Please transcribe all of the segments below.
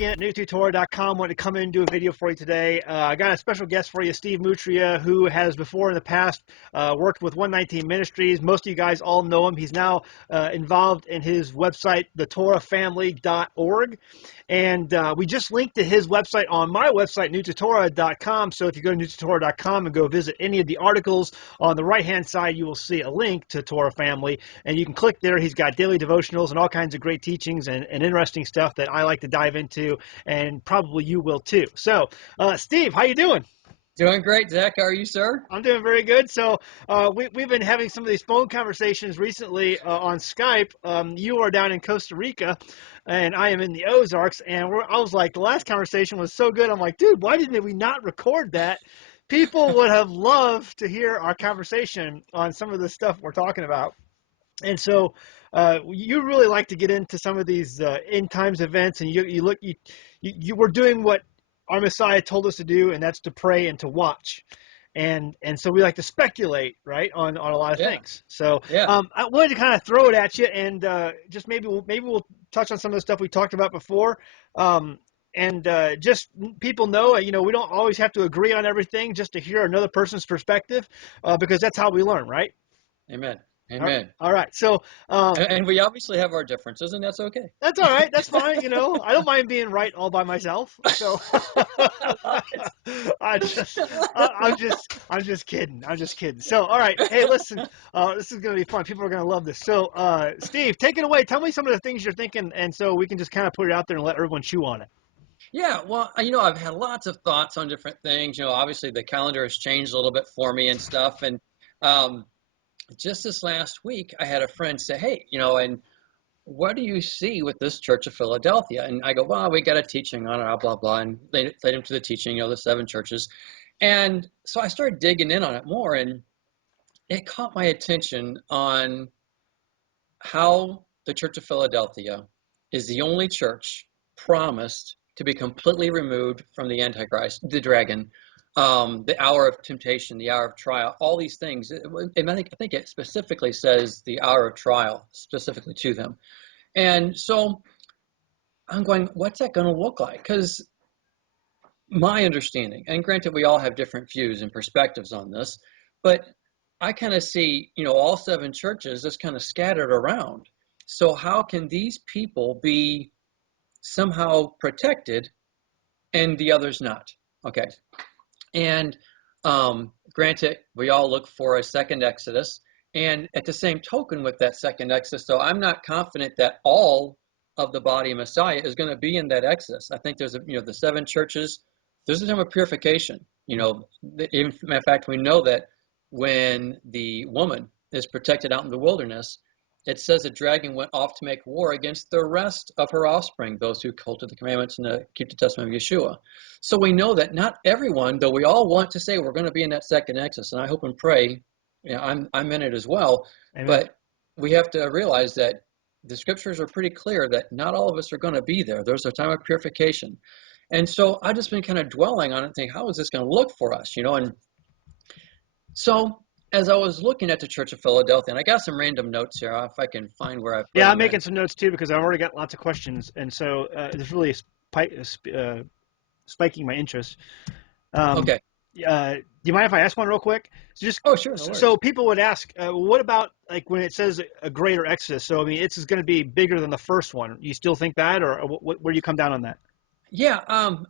again at newtutorial.com. Want to come in and do a video for you today. I got a special guest for you, Steve Moutria, who has before in the past worked with 119 Ministries. Most of you guys all know him. He's now involved in his website, thetorahfamily.org. And we just linked to his website on my website, newtutorial.com. So if you go to newtutorial.com and go visit any of the articles, on the right-hand side, you will see a link to Torah Family. And you can click there. He's got daily devotionals and all kinds of great teachings and interesting stuff that I like to dive into. And probably you will too. So, Steve, how you doing? Doing great, Zach. How are you, sir? I'm doing very good. So we've been having some of these phone conversations recently on Skype. You are down in Costa Rica, and I am in the Ozarks. And I was like, the last conversation was so good. I'm like, dude, why didn't we not record that? People would have loved to hear our conversation on some of the stuff we're talking about. And so you really like to get into some of these end times events, and you were doing what our Messiah told us to do, and that's to pray and to watch. And so we like to speculate, right, on a lot of things. So I wanted to kind of throw it at you, and just maybe we'll touch on some of the stuff we talked about before. And just people know, we don't always have to agree on everything just to hear another person's perspective, because that's how we learn, right? Amen. Amen. All right. So, and we obviously have our differences, and that's okay. That's all right. That's fine. I don't mind being right all by myself. So I love it. I'm just kidding. I'm just kidding. So, all right. Hey, listen, this is going to be fun. People are going to love this. So, Steve, take it away. Tell me some of the things you're thinking. And so we can just kind of put it out there and let everyone chew on it. Yeah, well, I've had lots of thoughts on different things. Obviously the calendar has changed a little bit for me and stuff. And just this last week, I had a friend say, hey, and what do you see with this Church of Philadelphia? And I go, well, we got a teaching on it, blah, blah, blah. And they led him to the teaching, the 7 churches. And so I started digging in on it more, and it caught my attention on how the Church of Philadelphia is the only church promised to be completely removed from the Antichrist, the dragon, the hour of temptation, the hour of trial, all these things. And I think it specifically says the hour of trial specifically to them. And so I'm going, what's that going to look like? Because my understanding, and granted, we all have different views and perspectives on this, but I kind of see, all 7 churches just kind of scattered around. So how can these people be somehow protected and the others not? Okay. And granted, we all look for a second Exodus. And at the same token with that second Exodus, so I'm not confident that all of the body of Messiah is going to be in that Exodus. I think there's the 7 churches, there's a time of purification. In fact, we know that when the woman is protected out in the wilderness, it says the dragon went off to make war against the rest of her offspring, those who hold to the commandments and keep the testimony of Yeshua. So we know that not everyone, though we all want to say we're going to be in that second Exodus, and I hope and pray, I'm in it as well. Amen. But we have to realize that the scriptures are pretty clear that not all of us are going to be there. There's a time of purification. And so I've just been kind of dwelling on it, thinking, how is this going to look for us? And so as I was looking at the Church of Philadelphia, and I got some random notes here, if I can find where I put them. Yeah, I'm making some notes too, because I've already got lots of questions, and so it's really spiking my interest. Okay. Do you mind if I ask one real quick? Sure. So people would ask, what about like when it says a greater Exodus? So I mean, it's going to be bigger than the first one. You still think that, or where do you come down on that? Yeah,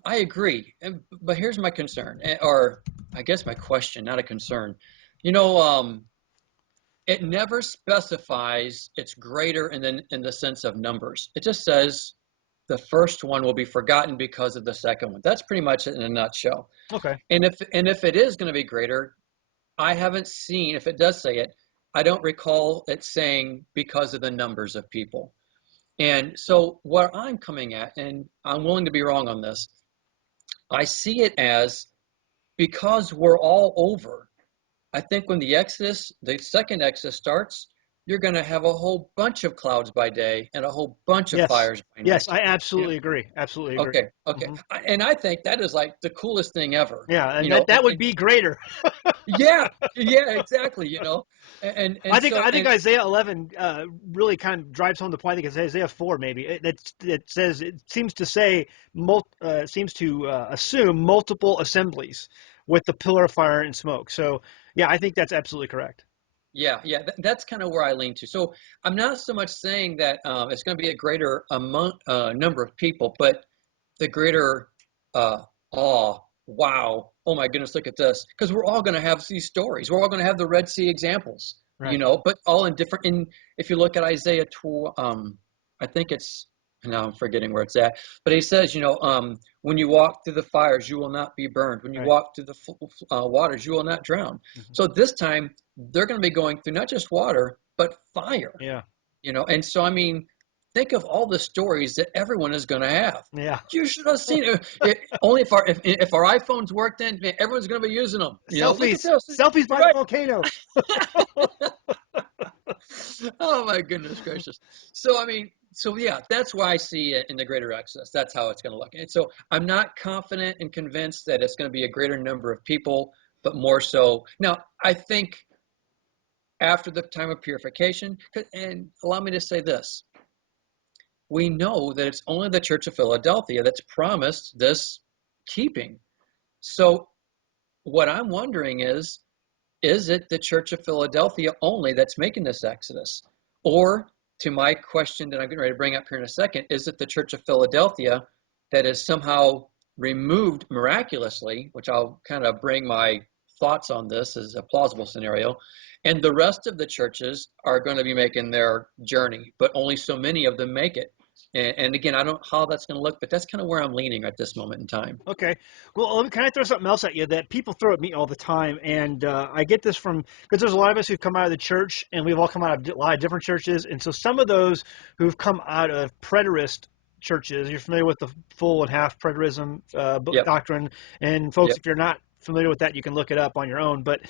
I agree. But here's my concern, or I guess my question, not a concern. It never specifies it's greater in the sense of numbers. It just says the first one will be forgotten because of the second one. That's pretty much it in a nutshell. Okay. And if it is going to be greater, I haven't seen, if it does say it, I don't recall it saying because of the numbers of people. And so what I'm coming at, and I'm willing to be wrong on this, I see it as because we're all over. I think when the second Exodus starts, you're going to have a whole bunch of clouds by day and a whole bunch of fires by night. Yes, I absolutely agree. Absolutely agree. Okay. Mm-hmm. And I think that is like the coolest thing ever. Yeah, and that would be greater. Yeah, exactly. And so I think and Isaiah 11 really kind of drives home the point. I think it's Isaiah 4 maybe that says it seems to say seems to assume multiple assemblies with the pillar of fire and smoke. So yeah, I think that's absolutely correct. yeah, yeah, that's kind of where I lean to. So I'm not so much saying that it's going to be a greater amount number of people, but the greater uh, awe, wow, oh my goodness, look at this. Because we're all going to have these stories. We're all going to have the Red Sea examples, Right. but all in different. If you look at Isaiah 2, I think it's, now I'm forgetting where it's at, but he says, when you walk through the fires, you will not be burned. When you Right. walk through the waters, you will not drown. Hmm. So this time, they're going to be going through not just water, but fire. Yeah. And so I mean, think of all the stories that everyone is going to have. Yeah. You should have seen it. Only if our iPhones worked, then man, everyone's going to be using them. Look at Selfies. this. Selfies You're by the right. volcano. Oh my goodness gracious. So I mean, so yeah, that's why I see it in the greater excess. That's how it's going to look. And so I'm not confident and convinced that it's going to be a greater number of people, but more so. Now, I think after the time of purification, and allow me to say this, we know that it's only the Church of Philadelphia that's promised this keeping. So what I'm wondering is it the Church of Philadelphia only that's making this exodus? Or to my question that I'm getting ready to bring up here in a second, is it the Church of Philadelphia that is somehow removed miraculously, which I'll kind of bring my thoughts on this as a plausible scenario, and the rest of the churches are going to be making their journey, but only so many of them make it. And again, I don't know how that's going to look, but that's kind of where I'm leaning at this moment in time. Okay. Well, can I throw something else at you that people throw at me all the time? And I get this from, because there's a lot of us who've come out of the church, and we've all come out of a lot of different churches. And so some of those who've come out of preterist churches, you're familiar with the full and half preterism Yep, doctrine. And folks, yep. if you're not familiar with that, you can look it up on your own. But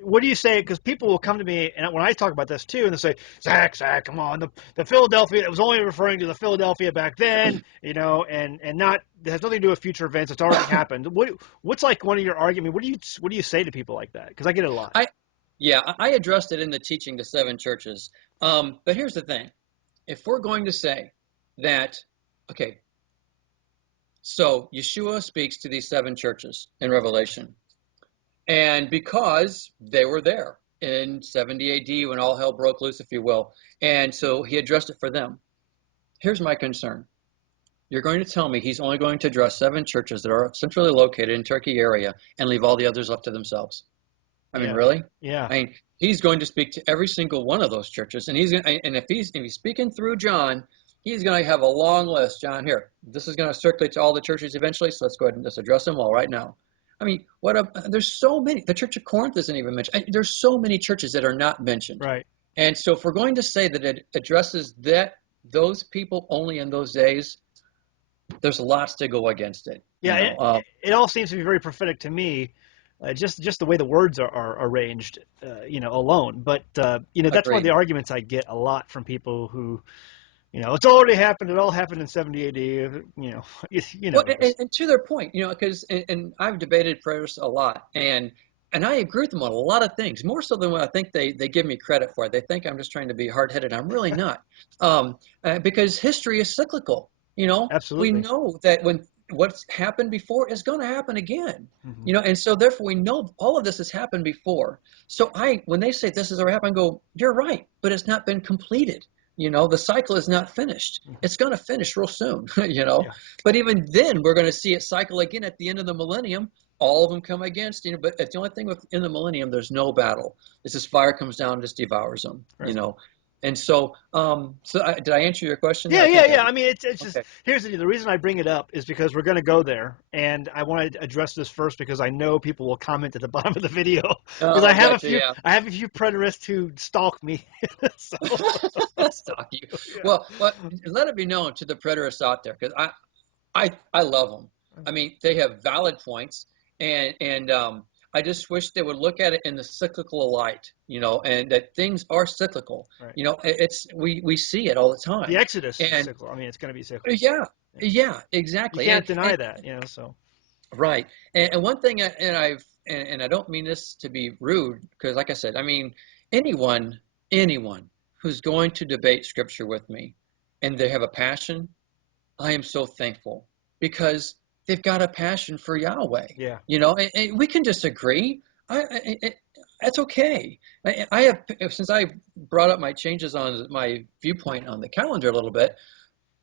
what do you say? Because people will come to me, and when I talk about this too, and they say, Zach, come on, the Philadelphia, it was only referring to the Philadelphia back then, and not, it has nothing to do with future events. It's already happened. What's like one of your arguments? What do you say to people like that? Because I get it a lot. I Yeah, I addressed it in the teaching to seven churches. But here's the thing. If we're going to say that, okay, so Yeshua speaks to these seven churches in Revelation, and because they were there in 70 AD when all hell broke loose, if you will, and so he addressed it for them. Here's my concern. You're going to tell me he's only going to address seven churches that are centrally located in Turkey area and leave all the others left to themselves. I mean, Yeah, really? yeah, I mean, he's going to speak to every single one of those churches, and if he's speaking through John, he's going to have a long list. John, here, this is going to circulate to all the churches eventually. So let's go ahead and just address them all right now. I mean, there's so many. The Church of Corinth isn't even mentioned. There's so many churches that are not mentioned, right. and so if we're going to say that it addresses those people only in those days, there's lots to go against it. Yeah, it all seems to be very prophetic to me. Just the way the words are arranged, alone. But that's one of Agreed. the arguments I get a lot from people who, it's already happened. It all happened in 70 AD. You Well, know this. and to their point, because and I've debated prayers a lot, and I agree with them on a lot of things, more so than what I think they give me credit for. They think I'm just trying to be hard-headed. I'm really not, because history is cyclical. We Absolutely. know that when what's happened before is going to happen again. Hmm. And so therefore we know all of this has happened before. So when they say this has already happened, I go, you're right, but it's not been completed. The cycle is not finished. Hmm. It's going to finish real soon. Yeah. But even then, we're going to see it cycle again at the end of the millennium. All of them come against, but it's the only thing in the millennium, there's no battle. It's just fire comes down and just devours them. Right. And so, did I answer your question there? Yeah, I yeah, think I yeah. did. I mean, it's just, Okay. here's the reason I bring it up is because we're going to go there, and I want to address this first because I know people will comment at the bottom of the video because Oh, gotcha. Yeah. I have a few preterists who stalk me. So Stalk you. yeah. Well, let it be known to the preterists out there, because I love them. I mean, they have valid points, and I just wish they would look at it in the cyclical light, and that things are cyclical. Right. It's we see it all the The time, Exodus is and cyclical. I mean, it's going to be cyclical. yeah, Yeah. yeah, You exactly, can't and deny that, so. right. And one thing, and I don't mean this to be rude, because like I said, I mean, anyone, anyone who's going to debate scripture with me and they have a passion, I am so thankful because they've got a passion for Yahweh. Yeah. And we can disagree. That's okay. I have, since I brought up my changes on my viewpoint on the calendar a little bit,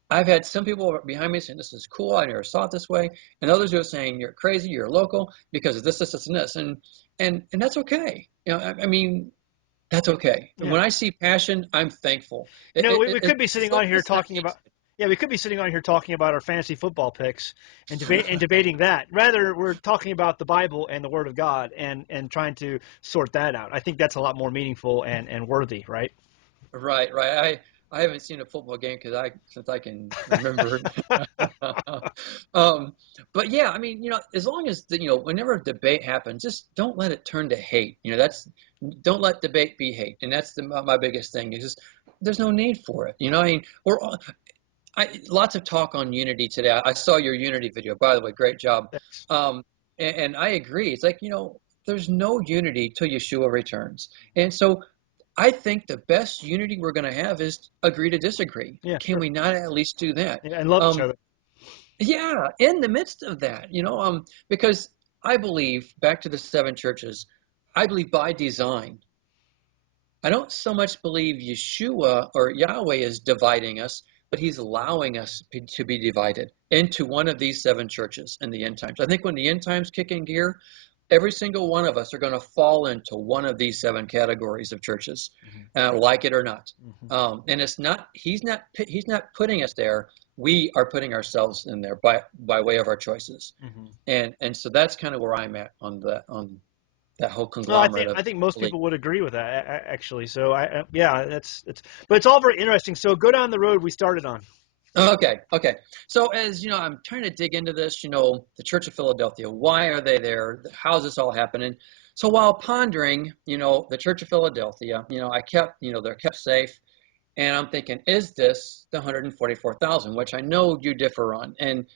I've had some people behind me saying, this is cool. I never saw it this way. And others who are saying, you're crazy, you're local because of this, and this. And that's okay. I mean, that's okay. And Yeah. when I see passion, I'm thankful. We could be It's sitting like on here this, and I talking hate about. it. Yeah, we could be sitting on here talking about our fantasy football picks and debating that. Rather, we're talking about the Bible and the Word of God and trying to sort that out. I think that's a lot more meaningful and worthy, right? Right, right. I haven't seen a football game because I since I can remember. um, but yeah, I mean, as long as whenever a debate happens, just don't let it turn to hate. Don't let debate be hate, and that's my biggest thing. Is just there's no need for it. I mean, lots of talk on unity today. I saw your unity video, by the way, great job. Thanks. And I agree. It's like, there's no unity till Yeshua returns. And so I think the best unity we're going to have is agree to disagree. Yeah, Can sure. we not at least do that? Yeah, and love each Um, other. yeah, in the midst of that, because I believe, back to the seven churches, I believe by design, I don't so much believe Yeshua or Yahweh is dividing us, but he's allowing us to be divided into one of these seven churches in the end times. I think when the end times kick in gear, every single one of us are going to fall into one of these seven categories of churches, Hmm. like it or not. Hmm. And it's not he's not putting us there. We are putting ourselves in there by way of our choices. Hmm. And so that's kind of where I'm at on that whole Well, conglomerate of I think most belief. people would agree with that actually. So yeah, that's it's but it's all very interesting. So go down the road we started on. Okay, okay. So as I'm trying to dig into this, the Church of Philadelphia, why are they there? How is this all happening? So while pondering, the Church of Philadelphia, I kept, they're kept safe, and I'm thinking, is this the 144,000, which I know you differ on, and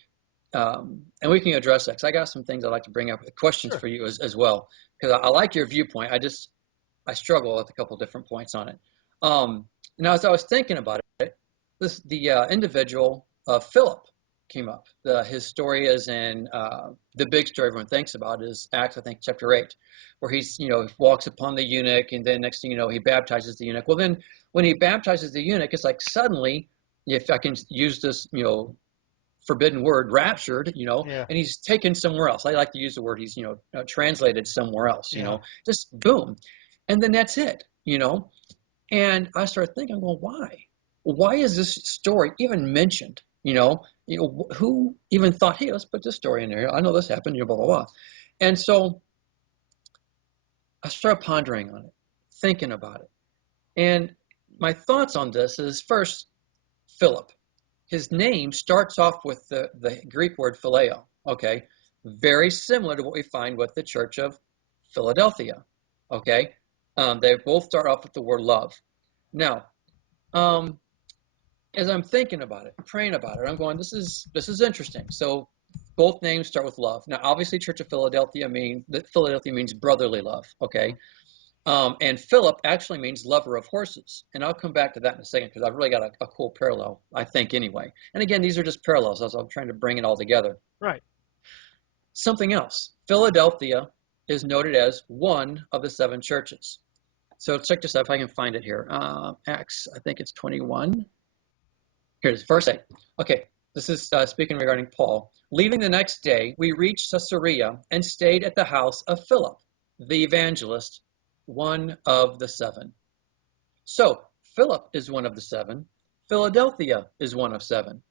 we can address that because I got some things I'd like to bring up, questions Sure. for you as well, because I like your viewpoint. I struggle with a couple different points on it. Um, now, as I was thinking about it, the individual Philip came up. His story is in the big story everyone thinks about is Acts, I think, chapter 8, where he's walks upon the eunuch, and then next thing you know, he baptizes the eunuch. Well, then when he baptizes the eunuch, it's like suddenly, if I can use this, forbidden word, raptured, Yeah. and he's taken somewhere else. I like to use the word he's, translated somewhere else, Yeah. just boom. And then that's it. And I started thinking, well, why? Why is this story even mentioned? Who even thought, hey, let's put this story in there. I know this happened, blah, blah, blah. And so I started pondering on it, thinking about it. And my thoughts on this is first, Philip. His name starts off with the Greek word phileo, okay? Very similar to what we find with the Church of Philadelphia, okay? They both start off with the word love. Now, um, as I'm thinking about it, praying about it, I'm going, this is interesting. So both names start with love. Now, obviously, Church of Philadelphia Philadelphia means brotherly love, okay? And Philip actually means lover of horses. And I'll come back to that in a second because I've really got a cool parallel, I think, anyway. And again, these are just parallels as I'm trying to bring it all together. Right. Something else. Philadelphia is noted as one of the seven churches. So check this out if I can find it here. Acts, I think it's 21. Here it is, verse 8. Okay, this is speaking regarding Paul. Leaving the next day, we reached Caesarea and stayed at the house of Philip, the evangelist, one of the seven. So Philip is one of the seven. Philadelphia is one of seven.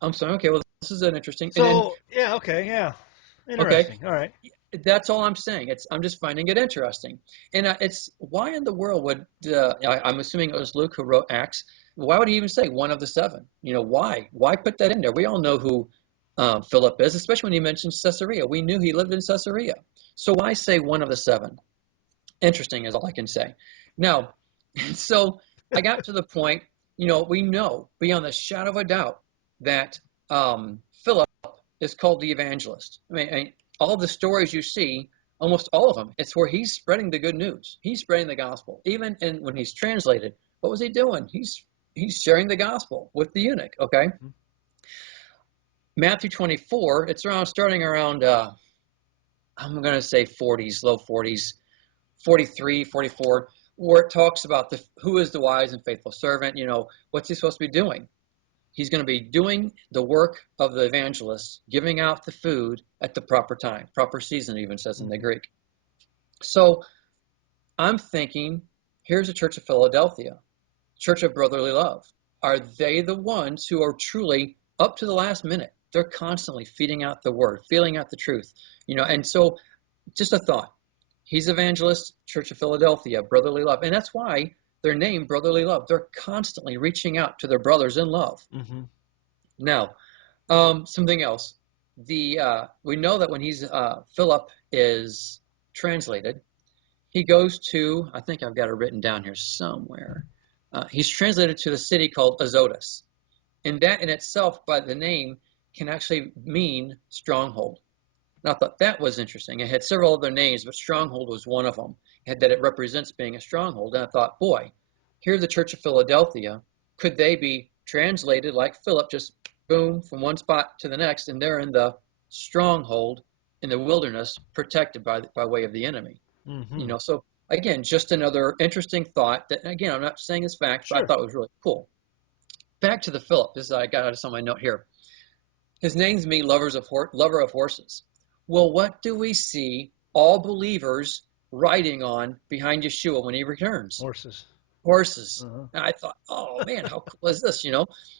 I'm sorry. Okay, well, this is an interesting. And then, So yeah, okay, yeah, okay, interesting. All right. that's all I'm saying. I'm just finding it interesting. And it's why in the world would I'm assuming it was Luke who wrote Acts. Why would he even say one of the seven? Why? Why put that in there? We all know who Philip is, especially when he mentions Caesarea. We knew he lived in Caesarea. So why say one of the seven? Interesting is all I can say. Now, so I got to the point, we know beyond the shadow of a doubt that Philip is called the evangelist. I mean, all the stories you see almost all of them, it's where he's spreading the good news. He's spreading the gospel. Even when he's translated, what was he doing? He's sharing the gospel with the eunuch. Okay, Matthew 24. It's around starting around. I'm going to say 40s, low 40s, 43, 44, where it talks about the who is the wise and faithful servant. What's he supposed to be doing? He's going to be doing the work of the evangelist, giving out the food at the proper time, proper season, it even says in the Mm-hmm. Greek. So I'm thinking, here's the Church of Philadelphia, Church of Brotherly Love. Are they the ones who are truly up to the last minute? They're constantly feeding out the word, feeling out the truth, and so just a thought. He's evangelist, Church of Philadelphia, Brotherly Love. And that's why they're named Brotherly Love. They're constantly reaching out to their brothers in love. Mm-hmm. Now, something else. We know that when Philip is translated, he goes to, I think I've got it written down here somewhere. He's translated to the city called Azotus. And that in itself, by the name, can actually mean stronghold. And I thought that was interesting. It had several other names, but stronghold was one of them. That it represents being a stronghold. And I thought, boy, here's the Church of Philadelphia. Could they be translated like Philip, just boom, from one spot to the next, and they're in the stronghold in the wilderness, protected by way of the enemy? Mm-hmm. So again, just another interesting thought that, again, I'm not saying it's fact, but I Sure. thought it was really cool. Back to the Philip. This is I got this on my note here. His name's me, lover of horses. Well, what do we see all believers riding on behind Yeshua when he returns? Horses. Horses. Uh-huh. And I thought, oh man, how cool is this?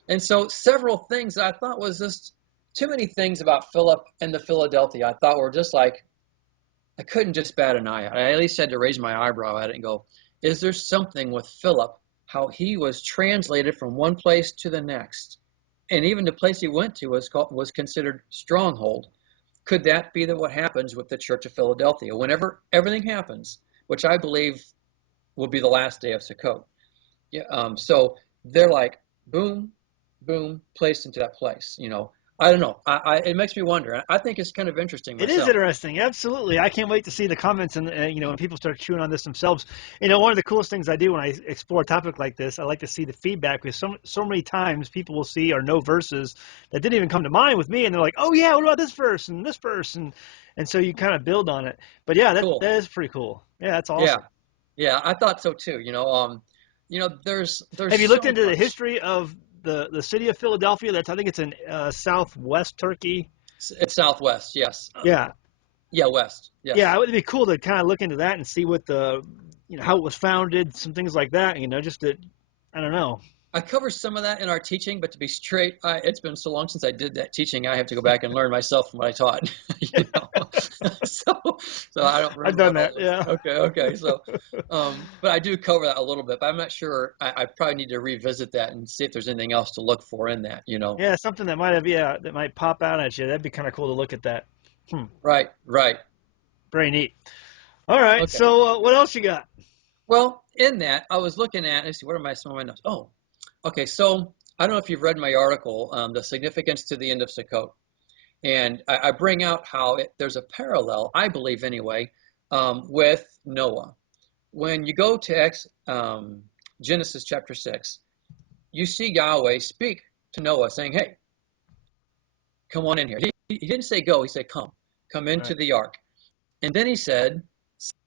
And so several things that I thought was just too many things about Philip and the Philadelphia I thought were just like, I couldn't just bat an eye. I at least had to raise my eyebrow at it and go, is there something with Philip, how he was translated from one place to the next? And even the place he went to was considered stronghold. Could that be that what happens with the Church of Philadelphia? Whenever everything happens, which I believe will be the last day of Sukkot. Yeah, so they're like, boom, boom, placed into that place. I don't know. It makes me wonder. I think it's kind of interesting It is myself. interesting, absolutely. I can't wait to see the comments and when people start chewing on this themselves. One of the coolest things I do when I explore a topic like this, I like to see the feedback because so many times people will see or know verses that didn't even come to mind with me, and they're like, "Oh yeah, what about this verse and this verse?" And so you kind of build on it. But yeah, that Cool. that is pretty cool. Yeah, that's Yeah, awesome. yeah, I thought so too. There's Have you looked so into the much. history of the city of Philadelphia? I think it's in southwest Turkey. It's Southwest, yes. Yeah, Yeah, West, yeah, yes. it would be cool to kind of look into that and see what how it was founded, some things like that. Just to, I don't know. I cover some of that in our teaching, but to be straight, it's been so long since I did that teaching. I have to go back and learn myself from what I taught. you know, so so I don't I've remember done what all that. those. Yeah. Okay. So, but I do cover that a little bit. But I'm not sure. I probably need to revisit that and see if there's anything else to look for in that. Yeah, something that might pop out at you. That'd be kind of cool to look at that. Hmm. Right, right. Very neat. All right. Okay. So what else you got? Well, in that, I was looking at. Let's see, what are some of my notes? Oh, okay. So I don't know if you've read my article, "The Significance to the End of Sukkot." And I bring out how there's a parallel, I believe anyway, with Noah. When you go to Genesis chapter 6, you see Yahweh speak to Noah saying, hey, come on in here. He didn't say go, he said come into Right. the ark. And then he said,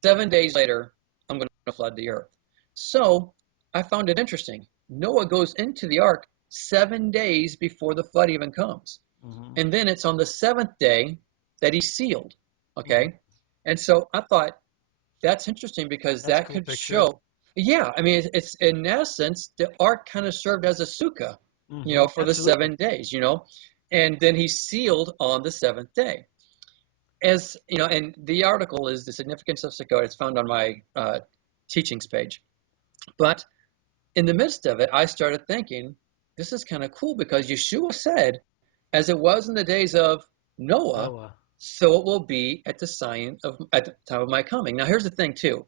7 days later, I'm going to flood the earth. So I found it interesting. Noah goes into the ark 7 days before the flood even comes. Hmm. And then it's on the seventh day that he's sealed. Hmm. Okay. And so I thought that's interesting because That's a that cool could picture. show, yeah, I mean, it's in essence, the ark kind of served as a sukkah, Hmm. for the Absolutely. 7 days, and then he's sealed on the seventh day. As you know, and the article is The Significance of Sukkot. It's found on my teachings page. But in the midst of it, I started thinking, this is kind of cool because Yeshua said, as it was in the days of Noah, Noah. so it will be at at the time of my coming. Now, here's the thing too.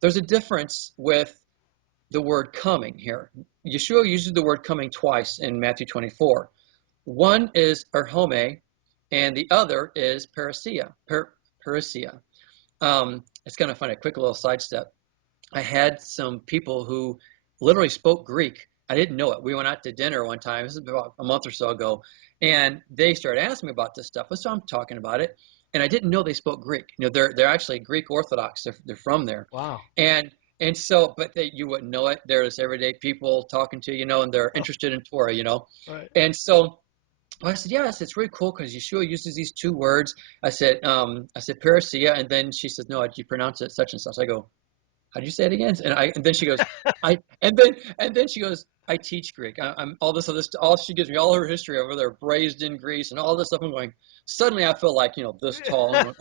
There's a difference with the word coming here. Yeshua uses the word coming twice in Matthew 24. One is erhome, and the other is parousia. It's kind of funny. A quick little sidestep. I had some people who literally spoke Greek. I didn't know it. We went out to dinner one time. This is about a month or so ago, and they started asking me about this stuff. And so I'm talking about it, and I didn't know they spoke Greek. They're actually Greek Orthodox. They're from there, Wow. and so but you wouldn't know it. There's everyday people talking to you, and they're Oh, interested in Torah. right. And so I said, yes, it's really cool because Yeshua uses these two words. I said parousia, and then she says, no, you pronounce it such and such. I go, how do you say it again? And then she goes, and then she goes, I teach Greek. I'm all this other all she gives me all her history over there, raised in Greece and all this stuff. I'm going. Suddenly, I feel like this tall. I'm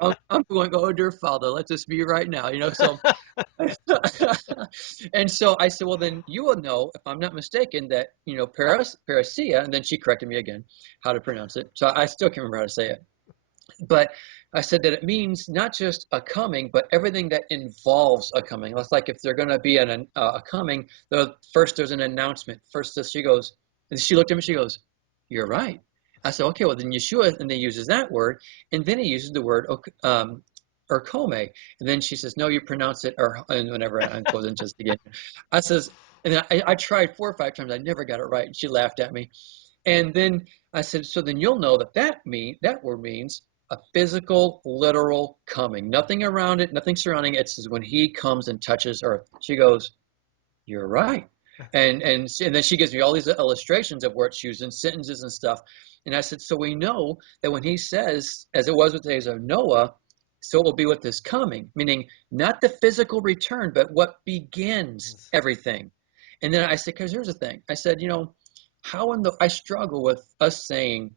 going. I'm going. Oh, dear Father, let this be right now. So. And so I said, well, then you will know, if I'm not mistaken, that parousia, and then she corrected me again how to pronounce it. So I still can't remember how to say it. But I said that it means not just a coming, but everything that involves a coming. It's like if they're going to be a coming, first there's an announcement. First, she goes, and she looked at me, she goes, you're right. I said, okay, well, then Yeshua, and then he uses that word, and then he uses the word Erkome. And then she says, no, you pronounce it, or, and whenever I goes into this again. I says, and then I tried 4 or 5 times, I never got it right. And she laughed at me. And then I said, so then you'll know that word means a physical, literal coming. Nothing around it, nothing surrounding it. It says when he comes and touches earth. She goes, you're right. And then she gives me all these illustrations of where it's used in sentences and stuff. And I said, so we know that when he says, as it was with the days of Noah, so it will be with this coming, meaning not the physical return, but what begins everything. And then I said, because here's the thing. I said, I struggle with us saying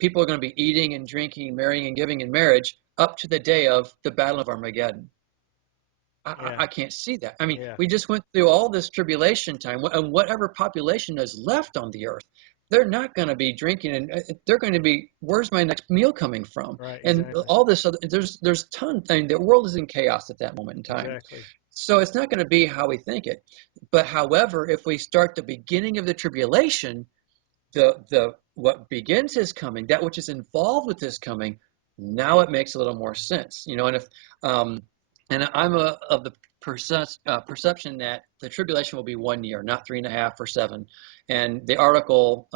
people are going to be eating and drinking, marrying and giving in marriage up to the day of the Battle of Armageddon. Yeah. I can't see that. I mean, Yeah. we just went through all this tribulation time, and whatever population is left on the earth, they're not going to be drinking, and they're going to be, where's my next meal coming from? Right. And Exactly. all this other, there's tons. I mean, the world is in chaos at that moment in time. Exactly. So it's not going to be how we think it. But however, if we start the beginning of the tribulation, the what begins his coming, that which is involved with his coming, now it makes a little more sense, And if and I'm of the perception that the tribulation will be 1 year, not 3.5 or 7. And the article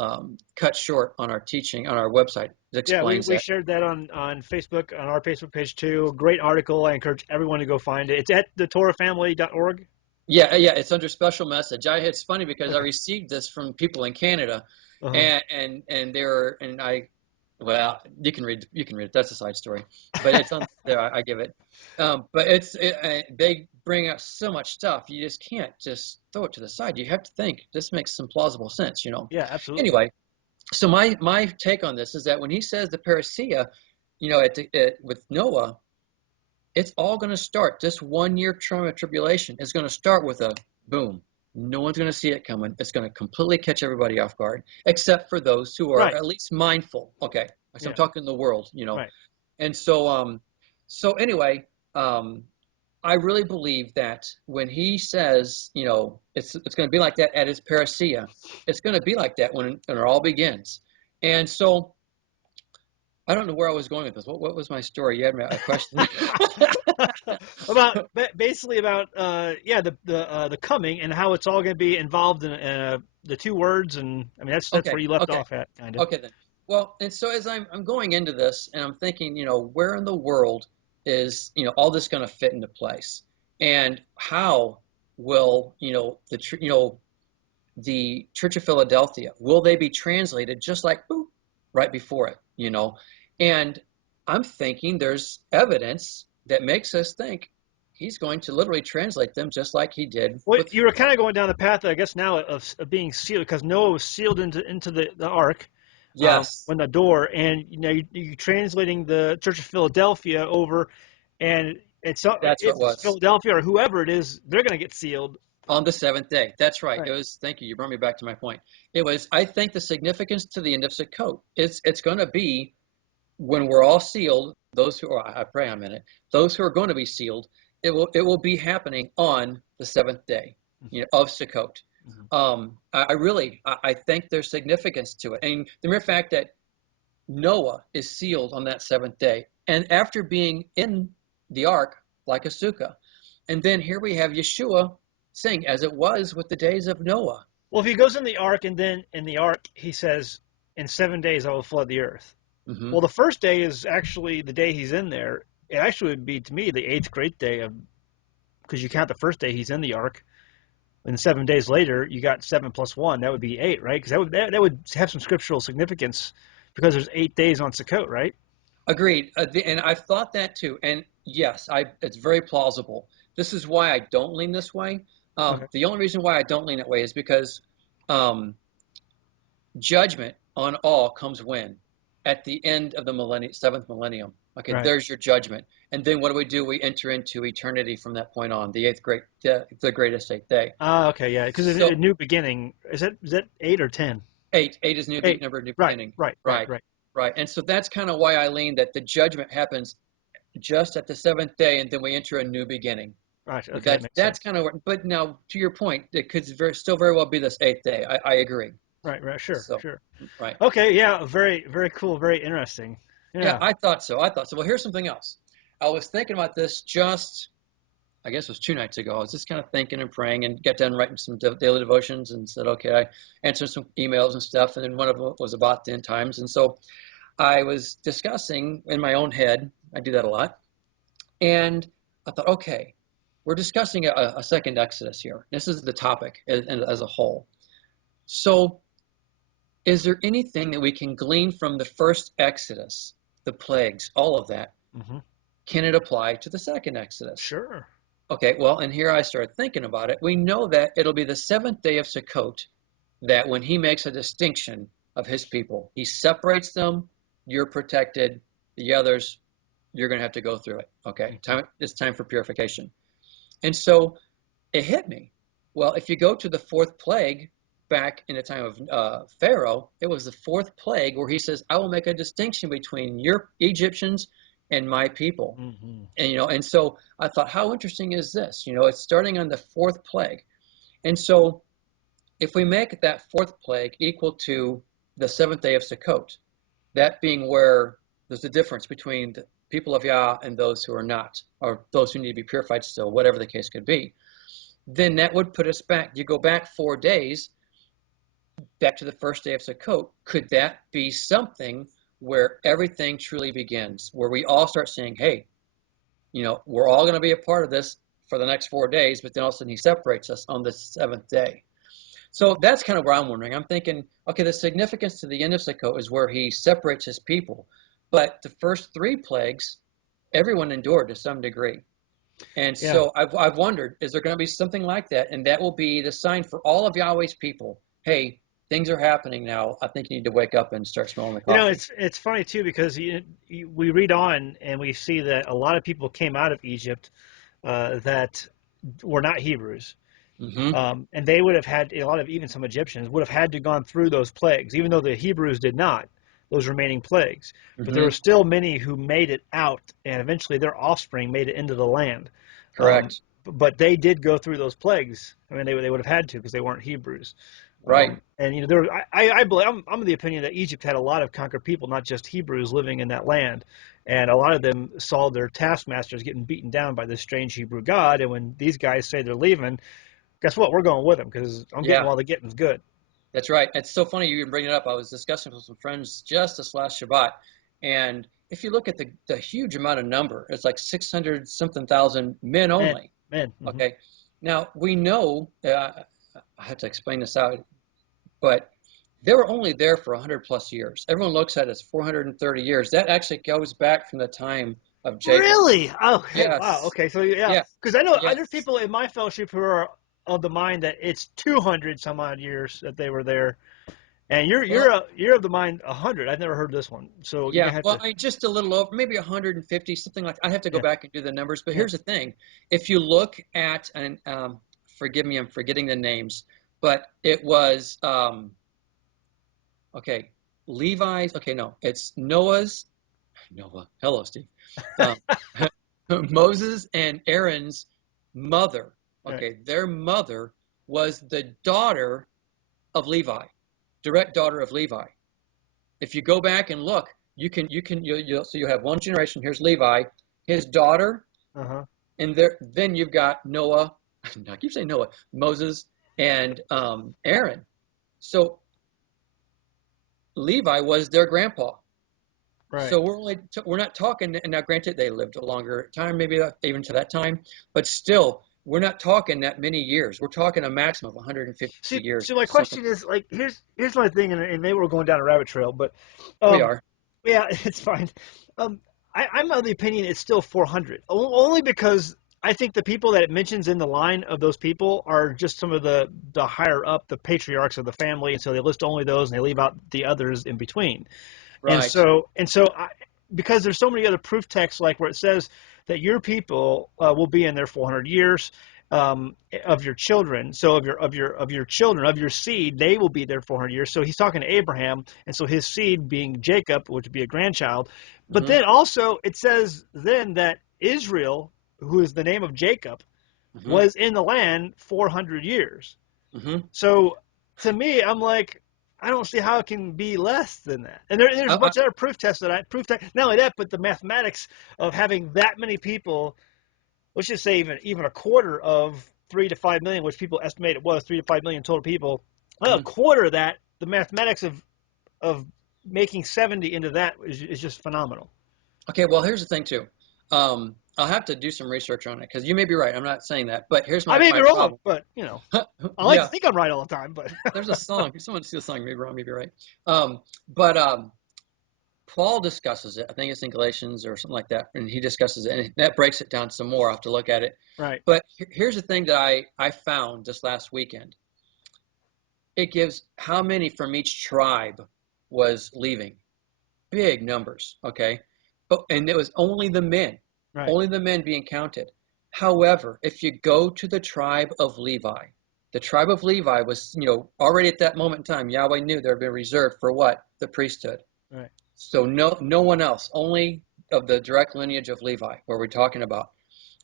cut short on our teaching on our website Yeah, we, explains we that. shared that on Facebook, on our Facebook page too. Great article. I encourage everyone to go find it. It's at thetorahfamily.org. Yeah, yeah, it's under special message. It's funny because I Okay. received this from people in Canada, Uh-huh. and they were and I, well, you can read it. That's a side story, but it's on there. I give it, but they bring up so much stuff. You just can't just throw it to the side. You have to think. This makes some plausible sense. Yeah, absolutely. Anyway, so my take on this is that when he says the parousia, with Noah, it's all going to start. This 1 year term of tribulation is going to start with a boom. No one's going to see it coming. It's going to completely catch everybody off guard, except for those who are Right. at least mindful. Okay, so I'm Yeah. talking the world. Right. And so anyway, I really believe that when he says, it's going to be like that at his parousia, it's going to be like that when it all begins. And so I don't know where I was going with this. What was my story? You had a question. About basically about yeah, the coming and how it's all going to be involved in the two words, and I mean that's where Okay, you left okay, off at, kind of. okay then. Well, and so as I'm going into this, and I'm thinking, where in the world is all this going to fit into place, and how will the Church of Philadelphia, will they be translated just like boop right before it? And I'm thinking there's evidence that makes us think he's going to literally translate them just like he did Well, with you were kind of going down the path, I guess, now of being sealed because Noah was sealed into the ark yes, when the door, and you're translating the Church of Philadelphia over, and that's what if it it's was. Philadelphia or whoever it is, they're going to get sealed. On the seventh day. That's right. It Right. was, thank you. You brought me back to my point. It was, I think the significance to the end of Sukkot, it's going to be when we're all sealed, those who are, I pray I'm in it, those who are going to be sealed, it will be happening on the seventh day, of Sukkot. Mhm. I think there's significance to it. And the mere fact that Noah is sealed on that seventh day, and after being in the ark like a sukkah. And then here we have Yeshua saying, as it was with the days of Noah. Well, if he goes in the ark and then in the ark he says, "In 7 days I will flood the earth." Hmm. Well, the first day is actually the day he's in there. It actually would be to me the eighth great day of, because you count the first day he's in the ark, and 7 days later you got 7 plus 1. That would be eight, right? Because that would have some scriptural significance because there's 8 days on Sukkot, right? Agreed. And I've thought that too. And yes, it's very plausible. This is why I don't lean this way. Okay. The only reason why I don't lean that way is because um, judgment on all comes when? At the end of the millennium, seventh millennium. Okay, Right. there's your judgment. And then what do? We enter into eternity from that point on, the greatest eighth day. Ah, okay, yeah. Because a So new beginning, is that 8 or 10? eight is new Eight. number new Right. beginning. Right. Right. Right, Right. right. And so that's kind of why I lean that the judgment happens just at the seventh day, and then we enter a new beginning. Right. But Okay, that that's makes that's sense. kind of what. But now, to your point, it could still very well be this eighth day. I agree. Right. Right. Sure. So, Sure. right, Okay. Yeah. Very. Very cool. Very interesting. yeah, Yeah. I thought so. I thought so. Well, here's something else. I was thinking about this just, I guess it was 2 nights ago. I was just kind of thinking and praying, and got done writing some daily devotions, and said, okay, I answered some emails and stuff, and then one of them was about the end times, and so I was discussing in my own head. I do that a lot. And I thought, okay, we're discussing a second Exodus here. This is the topic as a whole. So, is there anything that we can glean from the first Exodus, the plagues, all of that? Hmm. Can it apply to the second Exodus? Sure. Okay, well, and here I started thinking about it. We know that it'll be the seventh day of Sukkot that when he makes a distinction of his people, he separates them, you're protected, the others, you're going to have to go through it. Okay, it's time for purification. And so it hit me. Well, if you go to the fourth plague back in the time of Pharaoh, it was the fourth plague where he says, I will make a distinction between your Egyptians and my people. Hmm. And, and so I thought, how interesting is this? It's starting on the fourth plague. And so if we make that fourth plague equal to the seventh day of Sukkot, that being where there's a difference between the people of Yah and those who are not, or those who need to be purified still, whatever the case could be, then that would put us back. You go back 4 days, back to the first day of Sukkot. Could that be something where everything truly begins, where we all start saying, hey, we're all going to be a part of this for the next 4 days, but then all of a sudden he separates us on the seventh day. So that's kind of where I'm wondering. I'm thinking, okay, the significance to the end of Sukkot is where he separates his people. But the first three plagues, everyone endured to some degree. And Yeah. so I've wondered, is there going to be something like that? And that will be the sign for all of Yahweh's people. Hey, things are happening now. I think you need to wake up and start smelling the coffee. It's funny too because we read on and we see that a lot of people came out of Egypt that were not Hebrews. Mm-hmm. And they would have had a lot of, even some Egyptians would have had to gone through those plagues, even though the Hebrews did not, those remaining plagues. But there Mm-hmm. were still many who made it out, and eventually their offspring made it into the land. Um, Correct. but they did go through those plagues. I mean, they would have had to because they weren't Hebrews. Right. And there, I believe I'm of the opinion that Egypt had a lot of conquered people, not just Hebrews, living in that land, and a lot of them saw their taskmasters getting beaten down by this strange Hebrew god. And when these guys say they're leaving, guess what? We're going with them because I'm getting Yeah, while the getting's good. that's right. It's so funny you even bring it up. I was discussing with some friends just this last Shabbat, and if you look at the huge amount of number, it's like 600 something thousand men Man, only. man. Okay. Now we know, I have to explain this out, but they were only there for 100 plus years. Everyone looks at it as 430 years. That actually goes back from the time of Jacob. Really? Okay. Wow. Yes. Okay. So yeah, Yes. because I know there's Yes. people in my fellowship who are of the mind that it's 200 some odd years that they were there, and Well, you're of the mind 100. I've never heard this one, so you're yeah. gonna have Well, to. just a little over, maybe 150, something like. I have to go Yeah. back and do the numbers. But Yeah. here's the thing: if you look at, and forgive me, I'm forgetting the names, but it was okay. Levi's. Okay, no, it's Noah's. Noah. Hello, Steve. Um, Moses and Aaron's mother. Right. Okay, their mother was the daughter of Levi, direct daughter of Levi. If you go back and look, you can so you have one generation. Here's Levi, his daughter. Uh-huh. And there, then you've got Noah, I keep saying Noah, Moses, and Aaron. So Levi was their grandpa. Right. So we're not talking, and now granted they lived a longer time, maybe even to that time, but still we're not talking that many years. We're talking a maximum of 150 See, years, so my something. question is like, here's my thing, and maybe we're going down a rabbit trail, but We um, are. yeah, it's fine. Um, I'm of the opinion it's still 400, only because I think the people that it mentions in the line of those people are just some of the higher up, the patriarchs of the family, and so they list only those and they leave out the others in between. And Right. because there's so many other proof texts, like where it says that your people will be in there 400 years of your children. So of your children of your seed, they will be there 400 years. So he's talking to Abraham, and so his seed being Jacob, which would be a grandchild. But Hmm. then also it says then that Israel, who is the name of Jacob, Hmm. was in the land 400 years. Hmm. So to me, I'm like, I don't see how it can be less than that. And there's I, a I, bunch of other proof tests that I proof test. Not only that, but the mathematics of having that many people. Let's just say even a quarter of 3 to 5 million, which people estimate it was 3 to 5 million total people. Well, a mhm. quarter of that, the mathematics of making 70 into that is just phenomenal. Okay, well, here's the thing too. I'll have to do some research on it because you may be right. I'm not saying that, but here's I my may be my wrong, problem. but I like to Yeah, think I'm right all the time. But there's a song. Someone see the song, maybe wrong, maybe right. But Paul discusses it. I think it's in Galatians or something like that, and he discusses it, and that breaks it down some more. I'll have to look at it. right, But here's the thing that I found just last weekend. It gives how many from each tribe was leaving. Big numbers, okay? But and it was right, only the men being counted. However, if you go to the tribe of Levi, the tribe of Levi was, already at that moment in time, Yahweh knew they had been reserved for what? The priesthood. right. So no one else, only of the direct lineage of Levi, where we're talking about.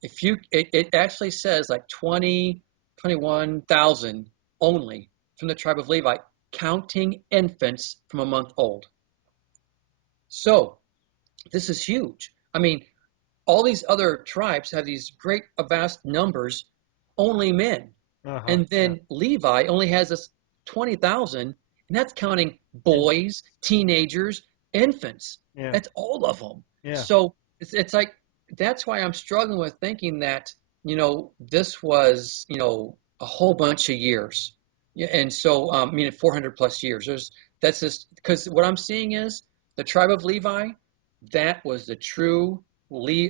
It actually says like 20, 21,000 only from the tribe of Levi, counting infants from a month old. So this is huge. I mean, all these other tribes have these great vast numbers, only men. Uh huh. And Yeah. then Levi only has this 20,000, and that's counting And boys, teenagers, infants. yeah, That's all of them. yeah. So it's like that's why I'm struggling with thinking that, this was, a whole bunch of years. Yeah, and so I mean 400 plus years. That's just because what I'm seeing is the tribe of Levi, that was the true Le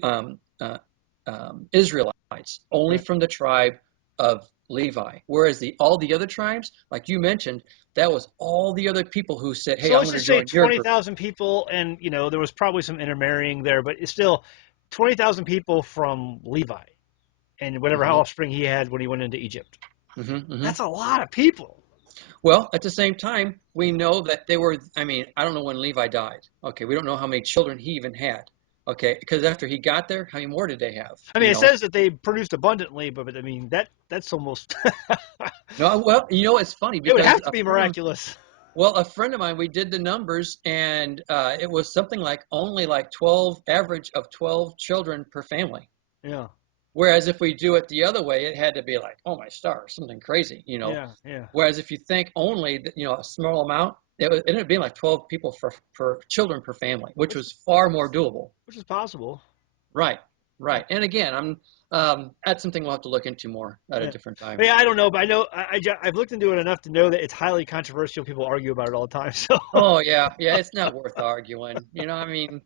Israelites, only Right. from the tribe of Levi. Whereas all the other tribes, like you mentioned, that was all the other people who said, "Hey, So I'm let's going to just say join your group." 20,000 people, and there was probably some intermarrying there, but it's still 20,000 people from Levi and whatever Hmm. offspring he had when he went into Egypt. Hmm. Hmm. That's a lot of people. Well, at the same time, we know that they were. I mean, I don't know when Levi died. Okay, we don't know how many children he even had. Okay, because after he got there, how many more did they have? I mean, it says that they produced abundantly, but I mean that's almost No, well, it's funny it would because have to be miraculous. a friend of mine, we did the numbers, and it was something like only like 12, average of 12 children per family. Yeah, Whereas if we do it the other way, it had to be like, oh my stars, something crazy. yeah, yeah, Whereas if you think only, a small amount, it ended up being like 12 people for children per family, which which was far more doable. which is possible. Right, Yeah. right. And again, that's something we'll have to look into more at a Yeah. different time. Yeah, I don't know, but I know I've looked into it enough to know that it's highly controversial. People argue about it all the time. So Oh yeah, yeah. It's not worth arguing. I mean,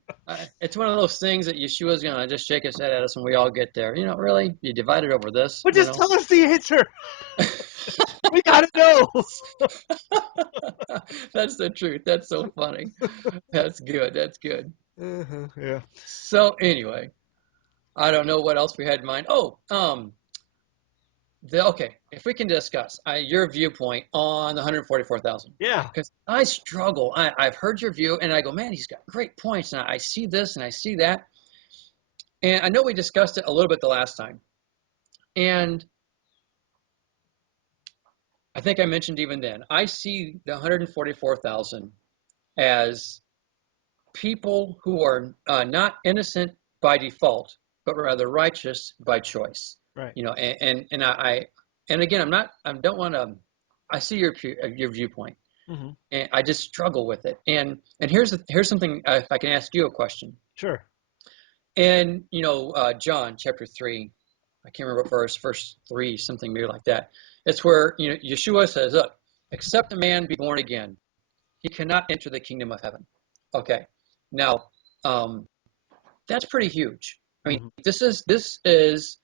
it's one of those things that Yeshua's gonna just shake his head at us when we all get there. Really, you divided over this. but just tell us the answer. We gotta know. That's the truth. That's so funny. That's good. That's good. Yeah. So anyway, I don't know what else we had in mind. Oh, okay. If we can discuss your viewpoint on the 144,000, Yeah. because I struggle. I've heard your view, and I go, man, he's got great points, and I see this and I see that. And I know we discussed it a little bit the last time. And I think I mentioned even then, I see the 144,000 as people who are not innocent by default, but rather righteous by choice. Right. And again, I don't want to. I see your viewpoint, Hmm. and I just struggle with it. And here's something. If I can ask you a question, Sure. and John chapter 3, I can't remember what verse 3, something maybe like that. It's where Yeshua says, "Look, except a man be born again, he cannot enter the kingdom of heaven." Okay, now that's pretty huge. I mean, Hmm. this is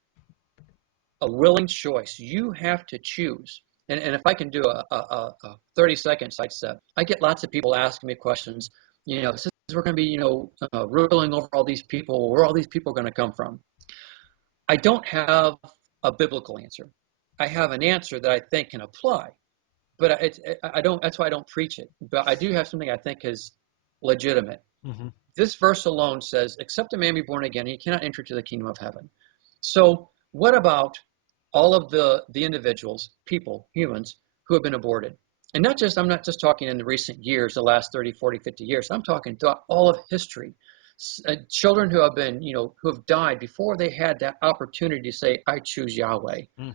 a willing choice. You have to choose. And if I can do a 30-second sidestep, I get lots of people asking me questions. Since we're going to be, ruling over all these people, where are all these people going to come from? I don't have a biblical answer. I have an answer that I think can apply, but I don't. That's why I don't preach it. But I do have something I think is legitimate. Hmm. This verse alone says, "Except a man be born again, he cannot enter to the kingdom of heaven." So, what about all of the individuals, people, humans who have been aborted? And I'm not just talking in the recent years, the last 30, 40, 50 years. I'm talking throughout all of history. Children who have been, who have died before they had that opportunity to say, "I choose Yahweh." Hmm.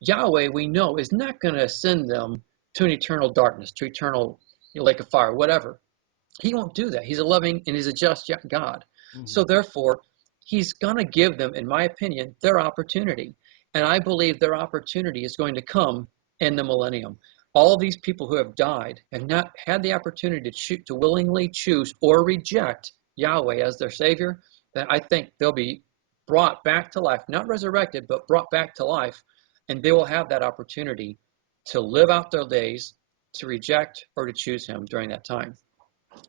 Yahweh, we know, is not going to send them to an eternal darkness, to eternal lake of fire, whatever. He won't do that. He's a loving and he's a just God. Hmm. So therefore, he's going to give them, in my opinion, their opportunity. And I believe their opportunity is going to come in the millennium. All these people who have died have not had the opportunity to willingly choose or reject Yahweh as their Savior. Then I think they'll be brought back to life, not resurrected, but brought back to life. And they will have that opportunity to live out their days, to reject or to choose Him during that time.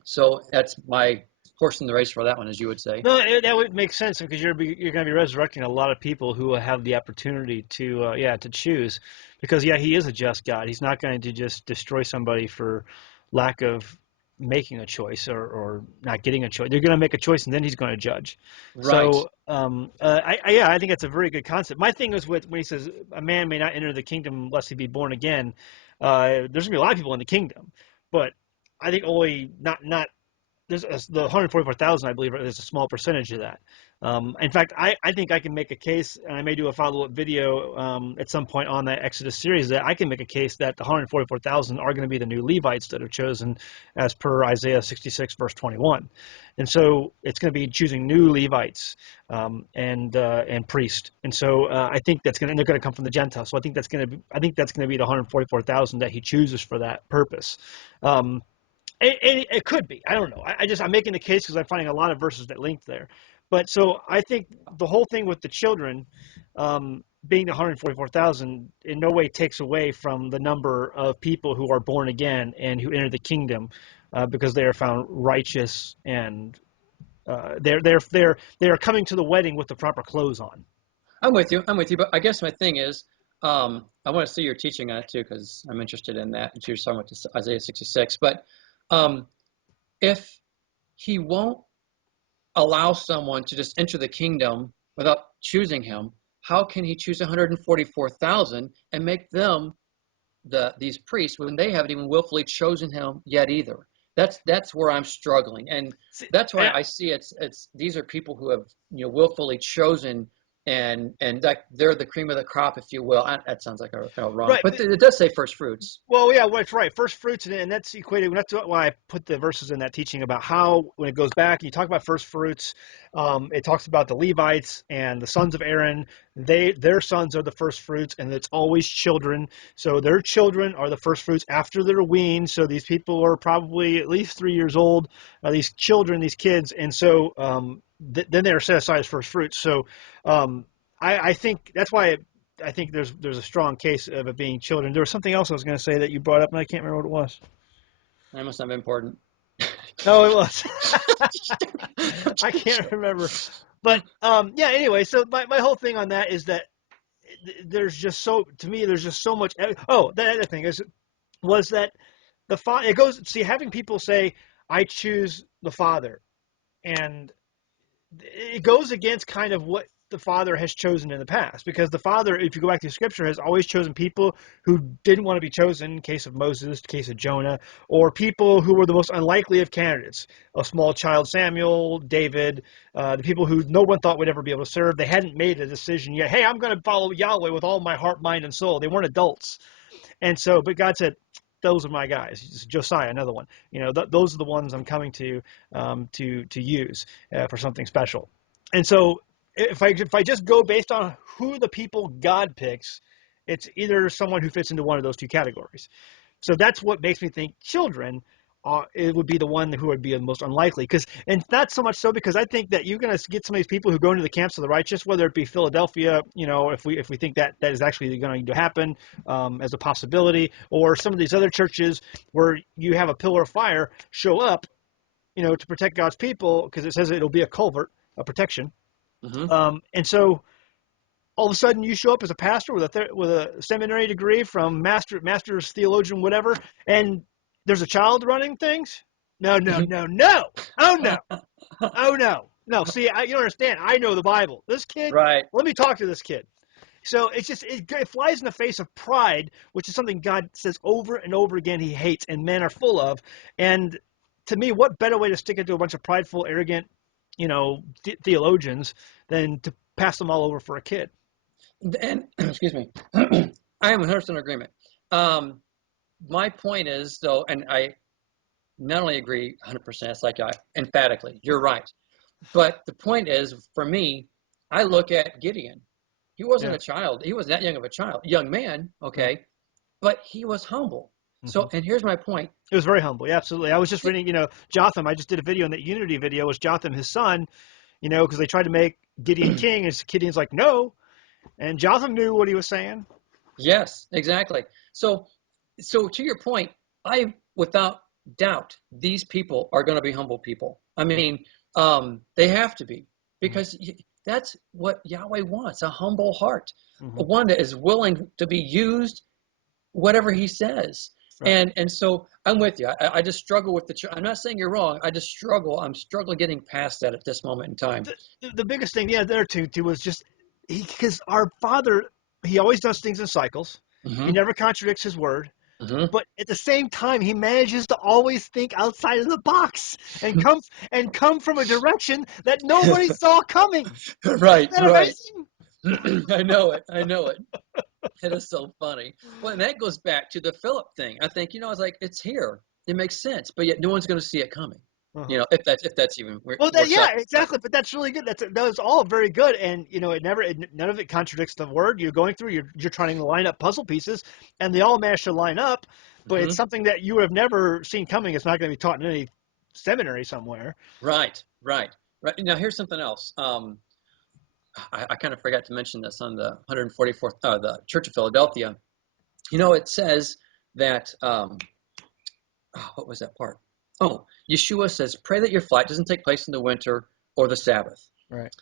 So that's my horse in the race for that one, as you would say. No, that would make sense because you're going to be resurrecting a lot of people who will have the opportunity to to choose, because he is a just God. He's not going to just destroy somebody for lack of making a choice or not getting a choice. They're going to make a choice and then he's going to judge. Right. So I think that's a very good concept. My thing is with when he says a man may not enter the kingdom unless he be born again. There's going to be a lot of people in the kingdom, but I think only not there's the 144,000, I believe, is a small percentage of that. In fact, I think I can make a case, and I may do a follow-up video at some point on that Exodus series, that I can make a case that the 144,000 are going to be the new Levites that are chosen as per Isaiah 66, verse 21. And so it's going to be choosing new Levites and priests. And so I think they're going to come from the Gentiles. So I think that's going to be the 144,000 that he chooses for that purpose. Um, it could be. I don't know. I'm making the case because I'm finding a lot of verses that link there. But so I think the whole thing with the children being the 144,000 in no way takes away from the number of people who are born again and who enter the kingdom because they are found righteous and they are coming to the wedding with the proper clothes on. I'm with you. I'm with you. But I guess my thing is, I want to see your teaching on it too, because I'm interested in that. And you're talking about Isaiah 66. But um, if he won't allow someone to just enter the kingdom without choosing him, how can he choose 144,000 and make them these priests when they haven't even willfully chosen him yet either? That's where I'm struggling, and See, that's why and I see it's these are people who have willfully chosen, and that they're the cream of the crop, if you will. That sounds like a wrong, right. but it does say first fruits. Well, yeah, that's right. First fruits, and that's equated. That's why I put the verses in that teaching about how, when it goes back, and you talk about first fruits, it talks about the Levites and the sons of Aaron. Their sons are the first fruits, and it's always children. So their children are the first fruits after they're weaned. So these people are probably at least 3 years old. These children, these kids, and so then they are set aside as first fruits. So um, I think that's why I think there's a strong case of it being children. There was something else I was going to say that you brought up, and I can't remember what it was. That must not be important. No, it was. I'm I just can't joking. remember. But yeah. Anyway, so my whole thing on that is that there's just so to me there's just so much. Oh, the other thing was that it goes. See, having people say I choose the Father, and it goes against kind of what the Father has chosen in the past. Because the Father, if you go back to Scripture, has always chosen people who didn't want to be chosen, in case of Moses, case of Jonah, or people who were the most unlikely of candidates. A small child Samuel, David, the people who no one thought would ever be able to serve. They hadn't made a decision yet. Hey, I'm going to follow Yahweh with all my heart, mind, and soul. They weren't adults. And so, but God said, those are my guys. Josiah, another one. Those are the ones I'm coming to use for something special. And so, if I just go based on who the people God picks, it's either someone who fits into one of those two categories. So that's what makes me think children. It would be the one who would be the most unlikely, and not so much so because I think that you're going to get some of these people who go into the camps of the righteous, whether it be Philadelphia, if we think that is actually going to happen as a possibility, or some of these other churches where you have a pillar of fire show up, to protect God's people, because it says it'll be a culvert, a protection, Hmm. and so all of a sudden you show up as a pastor with a seminary degree from master's theologian whatever, and there's a child running things. No, no, no, no. Oh no. Oh no. No. See, you don't understand. I know the Bible. This kid. Right. Let me talk to this kid. So it's just it flies in the face of pride, which is something God says over and over again He hates, and men are full of. And to me, what better way to stick it to a bunch of prideful, arrogant, theologians than to pass them all over for a kid? And excuse me, I am 100% agreement. Um, my point is though, and I not only agree 100%, it's like I emphatically, you're right. But the point is, for me, I look at Gideon. He wasn't Yeah. a child. He wasn't that young of a child, young man, Right. okay, but he was humble. Hmm. So, and here's my point. It was very humble. Yeah, absolutely. I was just reading, Jotham. I just did a video, and that Unity video was Jotham, his son, because they tried to make Gideon king, and Gideon's like, no. And Jotham knew what he was saying. Yes, exactly. So to your point, I without doubt these people are going to be humble people. I mean, they have to be because that's what Yahweh wants, a humble heart, Mm-hmm. one that is willing to be used whatever he says. Right. And so I'm with you. I just struggle with I'm not saying you're wrong. I just struggle. I'm struggling getting past that at this moment in time. The biggest thing, yeah, there too was just because our Father, He always does things in cycles. He Hmm. never contradicts His word. Hmm. But at the same time, he manages to always think outside of the box and come from a direction that nobody saw coming. Isn't Right, that right. amazing? I know it. I know it. It is so funny. Well, and that goes back to the Philip thing. I think, I was like, it's here. It makes sense, but yet no one's going to see it coming. Uh-huh. If that's even Well, works yeah, out right. exactly. But that's really good. That was all very good, and none of it contradicts the word you're going through. You're trying to line up puzzle pieces, and they all manage to line up. But it's Hmm. something that you would have never seen coming. It's not going to be taught in any seminary somewhere. Right, right, right. Now here's something else. I kind of forgot to mention this on the 144th, the Church of Philadelphia. It says that. What was that part? Oh, Yeshua says, "Pray that your flight doesn't take place in the winter or the Sabbath." Right.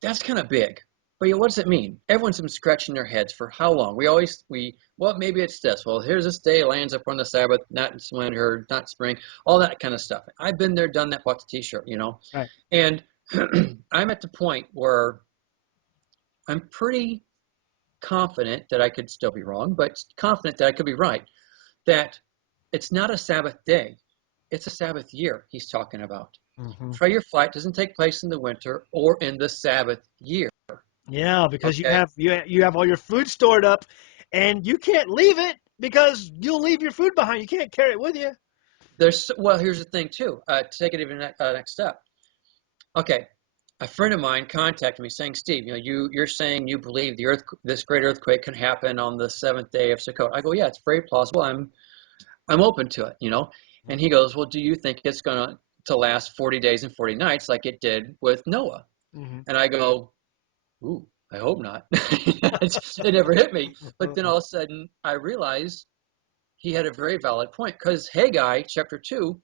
That's kind of big. But what does it mean? Everyone's been scratching their heads for how long? Well, maybe it's this. Well, here's this day lands up on the Sabbath, not in winter, not spring, all that kind of stuff. I've been there, done that, bought the T-shirt. Right. And I'm at the point where I'm pretty confident that I could still be wrong, but confident that I could be right. That it's not a Sabbath day; it's a Sabbath year. He's talking about. Hmm. Pray your flight doesn't take place in the winter or in the Sabbath year. Yeah, because you Okay. have you have all your food stored up, and you can't leave it because you'll leave your food behind. You can't carry it with you. Well, here's the thing too. To take it even next step. Okay, a friend of mine contacted me saying, Steve, you're saying you believe this great earthquake can happen on the seventh day of Sukkot. I go, yeah, it's very plausible. I'm open to it. And he goes, well, do you think it's going to last 40 days and 40 nights like it did with Noah? Hmm. And I go, ooh, I hope not. It never hit me. But then all of a sudden, I realized he had a very valid point because Haggai chapter 2,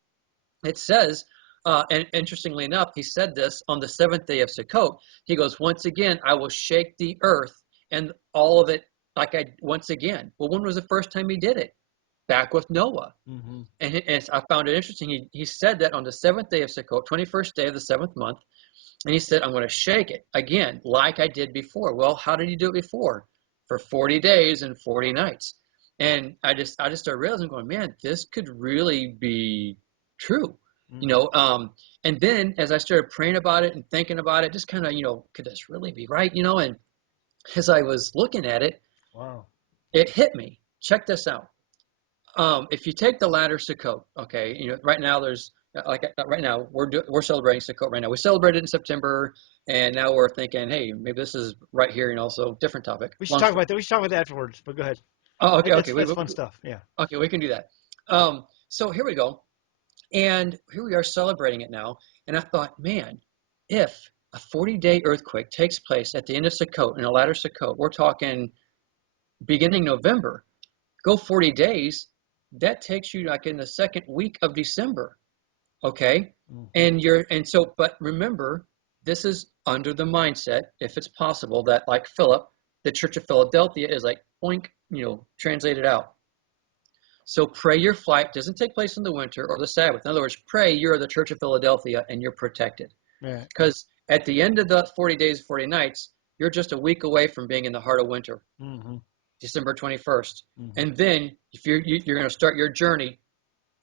it says, and interestingly enough, he said this on the seventh day of Sukkot. He goes, once again, I will shake the earth and all of it once again. Well, when was the first time he did it? Back with Noah. Hmm. And I found it interesting. He said that on the seventh day of Sukkot, 21st day of the seventh month, And he said, I'm going to shake it again, like I did before. Well, how did he do it before? For 40 days and 40 nights. And I just started realizing, going, man, this could really be true, you Mm. know. And then as I started praying about it and thinking about it, just kind of, could this really be right, And as I was looking at it, Wow. it hit me. Check this out. If you take the latter Sukkot, okay, right now there's right now we're celebrating Sukkot right now. We celebrated in September, and now we're thinking, hey, maybe this is right here, so different topic. We should Long talk story. about that. We should talk about that afterwards. But go ahead. Oh, okay, okay, That's fun stuff. Yeah. okay, we can do that. So here we go, and here we are celebrating it now. And I thought, man, if a 40-day earthquake takes place at the end of Sukkot, in a latter Sukkot, we're talking beginning November. Go 40 days, that takes you like in the second week of December, okay? Hmm. But remember, this is under the mindset, if it's possible, that like Philip, the Church of Philadelphia is like oink, translated out. So pray your flight doesn't take place in the winter or the Sabbath. In other words, pray you're the Church of Philadelphia and you're protected. Right. Because at the end of the 40 days, 40 nights, you're just a week away from being in the heart of winter. Hmm. December 21st. Hmm. And then if you're going to start your journey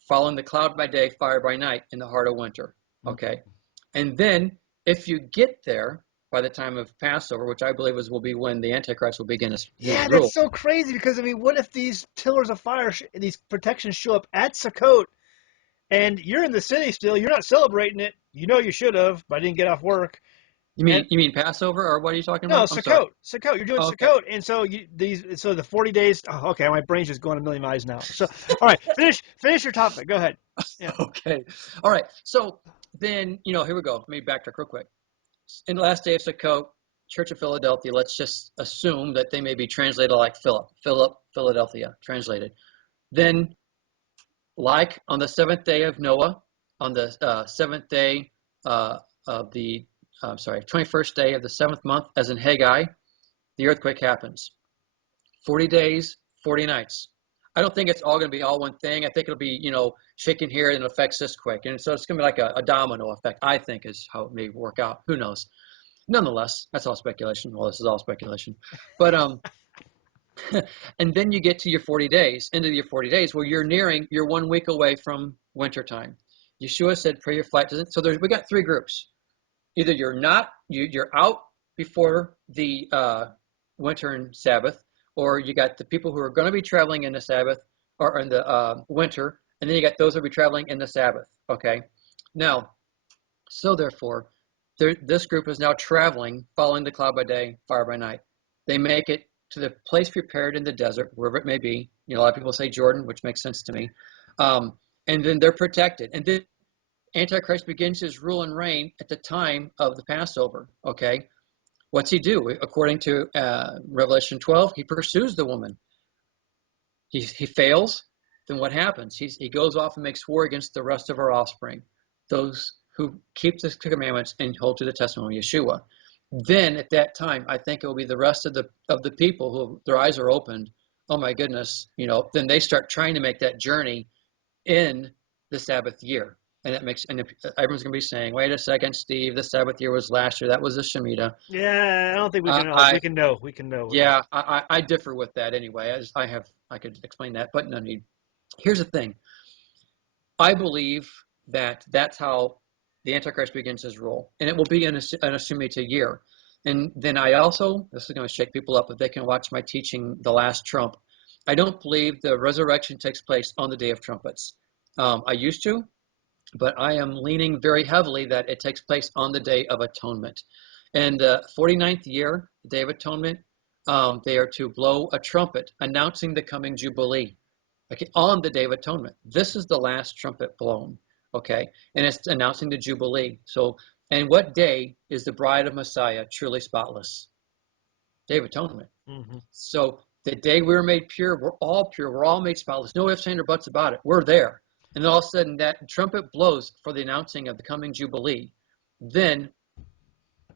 following the cloud by day, fire by night in the heart of winter. Hmm. Okay. And then if you get there by the time of Passover, which I believe will be when the Antichrist will begin his Yeah, that's rule. so crazy because I mean, what if these pillars of fire, these protections show up at Sukkot, and you're in the city still? You're not celebrating it. You know you should have, but I didn't get off work. You And mean you mean Passover or what are you talking no, about? I'm sorry. Sukkot, Sukkot. You're doing Oh, okay. Sukkot, and so so the 40 days. Oh, okay, my brain's just going a million miles now. So, all right, finish your topic. Go ahead. Yeah. Okay. All right. So then, here we go. Let me backtrack real quick. In the last day of Sukkot, Church of Philadelphia, let's just assume that they may be translated like Philip, Philadelphia, translated. Then, like on the seventh day of Noah, on the seventh day of the, I'm sorry, 21st day of the seventh month, as in Haggai, the earthquake happens. 40 days, 40 nights. I don't think it's all going to be all one thing. I think it'll be, shaking here and it affects this quick. And so it's going to be like a domino effect, I think is how it may work out. Who knows? Nonetheless, that's all speculation. Well, this is all speculation. But and then you get to your 40 days, into your 40 days, where you're 1 week away from wintertime. Yeshua said, pray your flight doesn't. So we got three groups. Either you're out before the winter and Sabbath, or you got the people who are going to be traveling in the Sabbath or in the winter, and then you got those who will be traveling in the Sabbath. Okay. Now, so therefore, this group is now traveling, following the cloud by day, fire by night. They make it to the place prepared in the desert, wherever it may be. A lot of people say Jordan, which makes sense to me. Um, and then they're protected. And then Antichrist begins his rule and reign at the time of the Passover. Okay, what's he do? According to Revelation 12, he pursues the woman. He fails. Then what happens? He goes off and makes war against the rest of our offspring, those who keep the commandments and hold to the testimony of Yeshua. Then at that time, I think it will be the rest of the people who their eyes are opened. Oh my goodness, then they start trying to make that journey in the Sabbath year. And everyone's going to be saying, wait a second, Steve, the Sabbath year was last year. That was the Shemitah. Yeah, I don't think we Uh, can know. We I, can know. We can know. yeah, I differ with that anyway. I could explain that, but no need. Here's the thing. I believe that that's how the Antichrist begins his rule, and it will be in a Shemitah year. And then this is going to shake people up, if they can watch my teaching, The Last Trump. I don't believe the resurrection takes place on the Day of Trumpets. I used to, but I am leaning very heavily that it takes place on the Day of Atonement. And the 49th year, the Day of Atonement, they are to blow a trumpet announcing the coming Jubilee, okay, on the Day of Atonement. This is the last trumpet blown, okay? And it's announcing the Jubilee. So, and what day is the bride of Messiah truly spotless? Day of Atonement. Hmm. So the day we were made pure, we're all made spotless. No ifs, ands, or buts about it. We're there. And then all of a sudden that trumpet blows for the announcing of the coming Jubilee. Then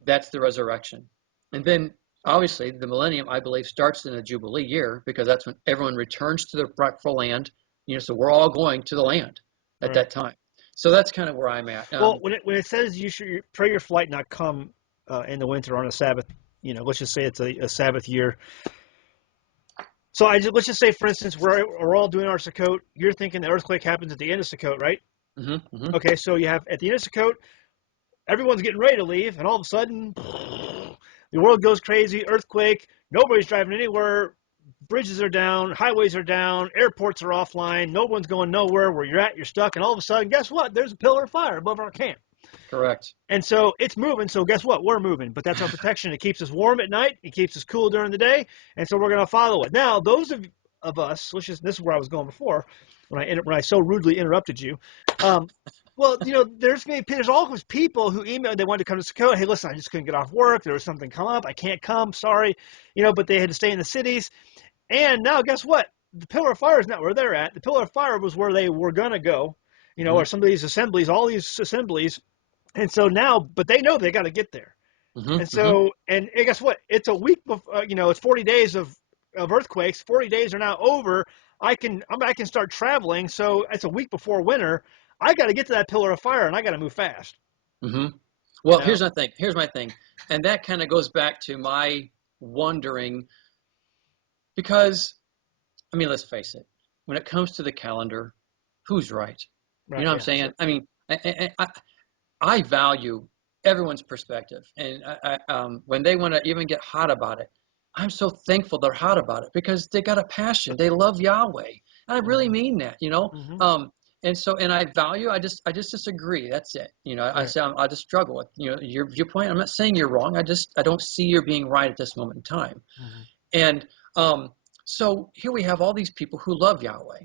that's the resurrection. And then obviously the millennium, I believe, starts in the Jubilee year, because that's when everyone returns to their rightful land. So we're all going to the land at Right. that time. So that's kind of where I'm at. Well, when it says you should pray your flight not come in the winter on a Sabbath, let's just say it's a Sabbath year. So let's just say, for instance, we're all doing our Sukkot. You're thinking the earthquake happens at the end of Sukkot, right? hmm hmm Okay, so you have at the end of Sukkot, everyone's getting ready to leave, and all of a sudden, the world goes crazy, earthquake, nobody's driving anywhere, bridges are down, highways are down, airports are offline, no one's going nowhere. Where you're at, you're stuck, and all of a sudden, guess what? There's a pillar of fire above our camp. Correct. And so it's moving. So guess what? We're moving, but that's our protection. It keeps us warm at night. It keeps us cool during the day. And so we're going to follow it. Now, those of us, this is where I was going before when I so rudely interrupted you. Um, well, there's always people who email. They wanted to come to Dakota. Hey, listen, I just couldn't get off work. There was something come up. I can't come. Sorry, but they had to stay in the cities. And now, guess what? The pillar of fire is not where they're at. The pillar of fire was where they were going to go. hmm Or some of these assemblies, all these assemblies, and so now, but they know they got to get there. hmm And hmm so, and guess what? It's a week before, it's 40 days of earthquakes. 40 days are now over. I can start traveling. So it's a week before winter. I got to get to that pillar of fire and I got to move fast, hmm you Well, know? Here's my thing. And that kind of goes back to my wondering because, I mean, let's face it, when it comes to the calendar, who's right? You Right. know what I'm Yeah. saying? Sure. I mean, I value everyone's perspective. And when they want to even get hot about it, I'm so thankful they're hot about it because they got a passion. They love Yahweh. And I really Mm-hmm. mean that, you know? Mm-hmm. And I value, I just disagree. That's it. I Right. say I just struggle with, your viewpoint. I'm not saying you're wrong. I don't see you're being right at this moment in time. Mm-hmm. And um, so here we have all these people who love Yahweh.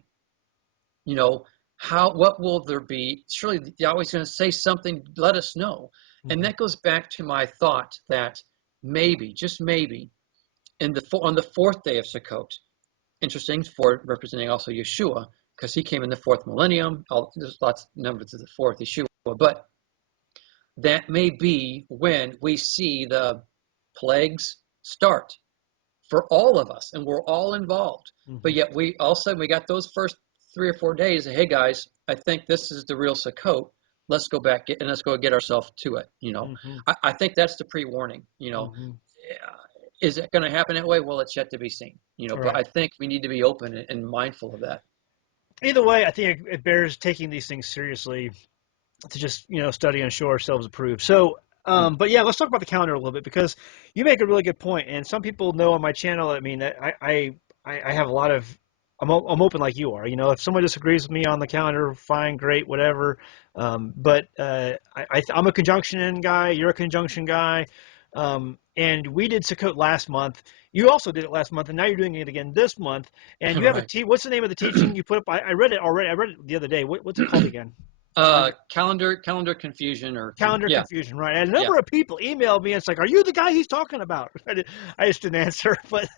You know, what will there be? Surely Yahweh's going to say something, let us know. And Mm-hmm. that goes back to my thought that maybe, just maybe, on the fourth day of Sukkot, interesting, for representing also Yeshua, because he came in the fourth millennium. There's lots of numbers to the fourth Yeshua, but that may be when we see the plagues start for all of us, and we're all involved. But Mm-hmm. yet all of a sudden we got those first 3 or 4 days. Hey guys, I think this is the real Sukkot. Let's go back and let's go get ourselves to it. Mm-hmm. I think that's the pre-warning. Mm-hmm. Is it going to happen that way? Well, it's yet to be seen. But Right. I think we need to be open and mindful of that. Either way, I think it bears taking these things seriously to just study and show ourselves approved. So, Mm, but yeah, let's talk about the calendar a little bit because you make a really good point, and some people know on my channel. I mean, I have a lot of I'm open like you are. If someone disagrees with me on the calendar, fine, great, whatever. But I'm a conjunction guy. You're a conjunction guy. And we did Sukkot last month. You also did it last month, and now you're doing it again this month. And you have right. what's the name of the teaching you put up? I read it already. I read it the other day. What's it called again? On Calendar confusion calendar yeah, confusion, right? And a yeah. number of people emailed me. And it's like, are you the guy he's talking about? I just didn't answer, but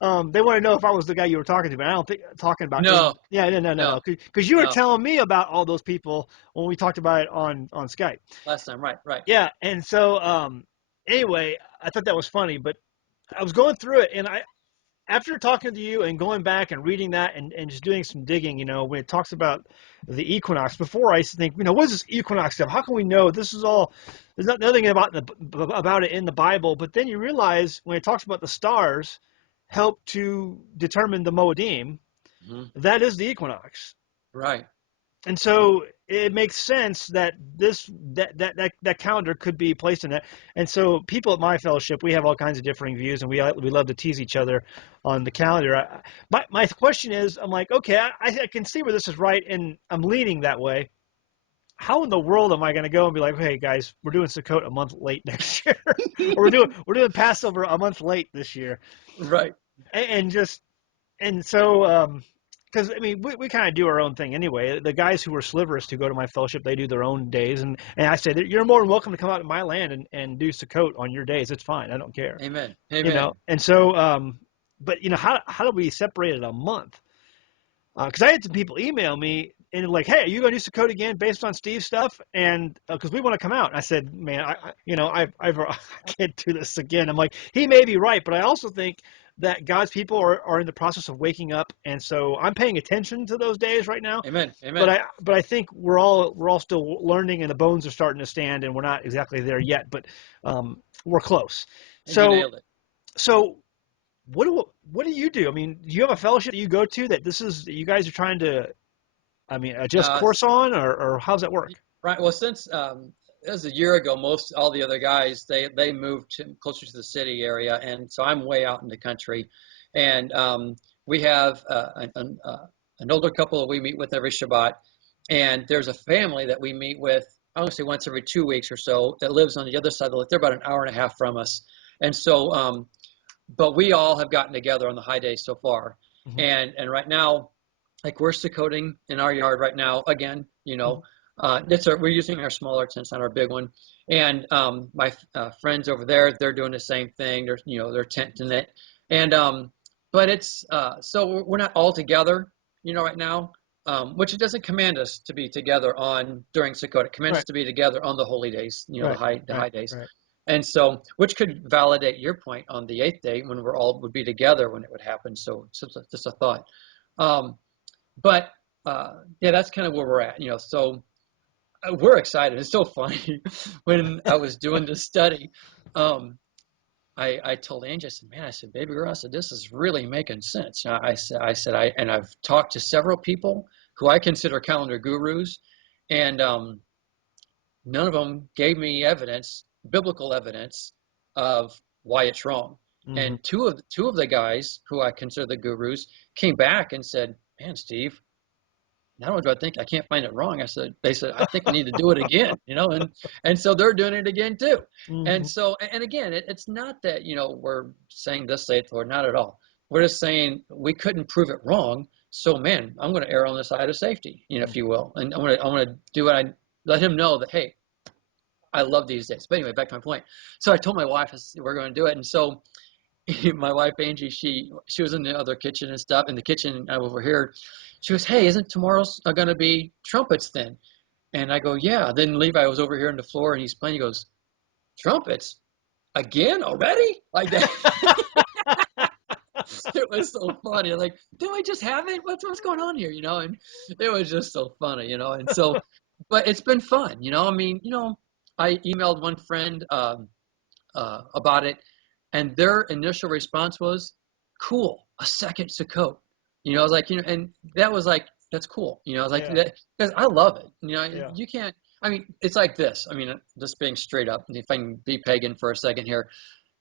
they want to know if I was the guy you were talking to. But I don't think talking about No, in. Yeah, no, no, no, no, no. Because you were no. telling me about all those people when we talked about it on Skype. Last time, right, right. Yeah, and so anyway, I thought that was funny, but I was going through it, and I after talking to you and going back and reading that and just doing some digging, when it talks about the equinox, before I used to think, what is this equinox stuff? How can we know this is all? There's nothing about it in the Bible. But then you realize when it talks about the stars help to determine the Moedim, hmm that is the equinox. Right. And so it makes sense that that calendar could be placed in that. And so people at my fellowship, we have all kinds of differing views, and we love to tease each other on the calendar. My question is, I'm like, okay, I can see where this is right, and I'm leaning that way. How in the world am I going to go and be like, hey guys, we're doing Sukkot a month late next year, or we're doing Passover a month late this year, Right. and just and so because I mean we kind of do our own thing anyway. The guys who are sliverist who go to my fellowship, they do their own days, and I say that you're more than welcome to come out to my land and do Sukkot on your days. It's fine. I don't care. Amen. Amen. And so but how do we separate it a month? Because I had some people email me and like, hey, are you going to do Sukkot again based on Steve's stuff? And because we want to come out. And I said, man, I can't do this again. I'm like, he may be right, but I also think that God's people are in the process of waking up, and so I'm paying attention to those days right now. Amen. But Amen. I think we're all still learning, and the bones are starting to stand, and we're not exactly there yet, but we're close. You So nailed it. so what do you do? I mean, do you have a fellowship that you go to that this is that you guys are trying to, I mean, adjust Uh, course on, or how's that work? right. Well, since it was a year ago, most all the other guys they moved closer to the city area, and so I'm way out in the country, and we have an older couple that we meet with every Shabbat, and there's a family that we meet with. I want to say once every 2 weeks or so that lives on the other side of the lake. They're about an hour and a half from us, and so but we all have gotten together on the high days so far, Hmm. and right now, like we're Dakoting in our yard right now again. Hmm. We're using our smaller tent, not our big one. And my friends over there, they're doing the same thing. They're tenting it, and but it's so we're not all together, right now. Which it doesn't command us to be together on during Sukkot. It commands us Right, to be together on the holy days, the right, high right, days. right. And so, which could validate your point on the eighth day when we're all would be together when it would happen. So, just a thought. Um, but yeah, that's kind of where we're at. So we're excited. It's so funny when I was doing this study. Um, I told Angie, I said, "Man, I said, baby girl, I said, this is really making sense." And I've talked to several people who I consider calendar gurus, and none of them gave me evidence, biblical evidence, of why it's wrong. Hmm. And two of the guys who I consider the gurus came back and said, "Man, Steve, not only do I think I can't find it wrong, they said I think we need to do it again, and so they're doing it again too. And Hmm. so, and again, it's not that we're saying this saith the Lord, not at all. We're just saying we couldn't prove it wrong. So, man, I'm going to err on the side of safety, if you will, and I'm going to do what I let him know that, hey, I love these days. But anyway, back to my point. So I told my wife we're going to do it, and so my wife Angie, she was in the other kitchen and stuff. In the kitchen over here, she goes, "Hey, isn't tomorrow's going to be trumpets then?" And I go, "Yeah." Then Levi was over here on the floor and he's playing. He goes, "Trumpets again already?" Like that. It was so funny. Like, do I just have it? What's going on here? And it was just so funny. And so, but it's been fun. I mean, I emailed one friend about it, and their initial response was, "Cool, a second Sukkot." I was like, and that was like, that's cool. I was like, Yeah, that because I love it. yeah. You can't. I mean, it's like this. I mean, just being straight up, if I can be pagan for a second here.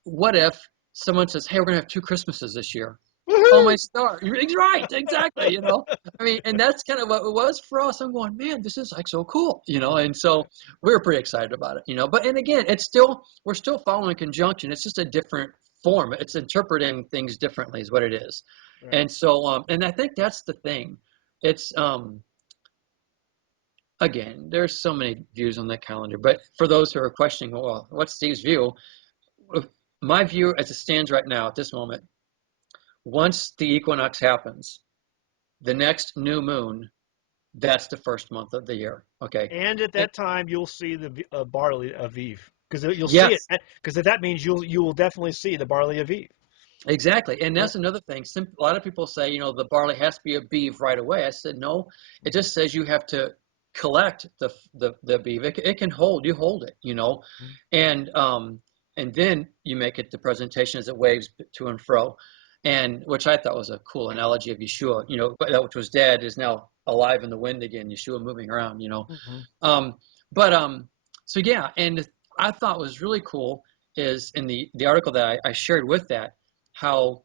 What if someone says, "Hey, we're gonna have two Christmases this year"? Oh my Woohoo! star! You're right, exactly. I mean, and that's kind of what it was for us. I'm going, man, this is like so cool. And so we were pretty excited about it. But and again, we're still following conjunction. It's just a different form. It's interpreting things differently, is what it is. Right. And so, and I think that's the thing. It's again, there's so many views on that calendar. But for those who are questioning, well, what's Steve's view? My view, as it stands right now at this moment, once the equinox happens, the next new moon, that's the first month of the year. Okay. And at And that time, you'll see the barley aviv because you'll see it yes, because that means you will definitely see the barley aviv. exactly. And Right. that's another thing. A lot of people say, the barley has to be a beeve right away. I said, no, it just says you have to collect the beeve. It can hold, you hold it. And and then you make it the presentation as it waves to and fro. And which I thought was a cool analogy of Yeshua, which was dead is now alive in the wind again, Yeshua moving around. Mm-hmm. Um, but so yeah, and I thought was really cool is in the article that I shared with that, how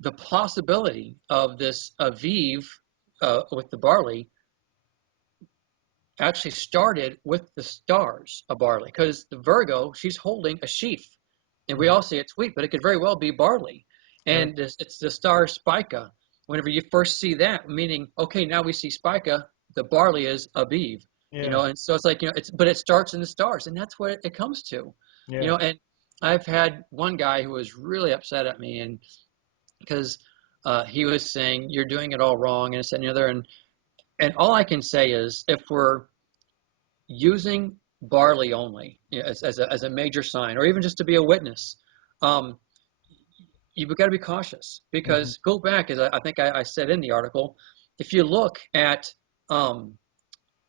the possibility of this Aviv with the barley actually started with the stars of barley, because the Virgo, she's holding a sheaf, and we Mm-hmm. all say it's wheat, but it could very well be barley. Right. And it's the star Spica. Whenever you first see that, meaning, okay, now we see Spica, the barley is Aviv. Yeah. And so it's like, but it starts in the stars, and that's what it comes to. Yeah. And I've had one guy who was really upset at me, and because he was saying you're doing it all wrong and this and the other, and all I can say is, if we're using barley only, as a major sign, or even just to be a witness, um, you've got to be cautious Hmm. because go back, as I think I said in the article, if you look at um,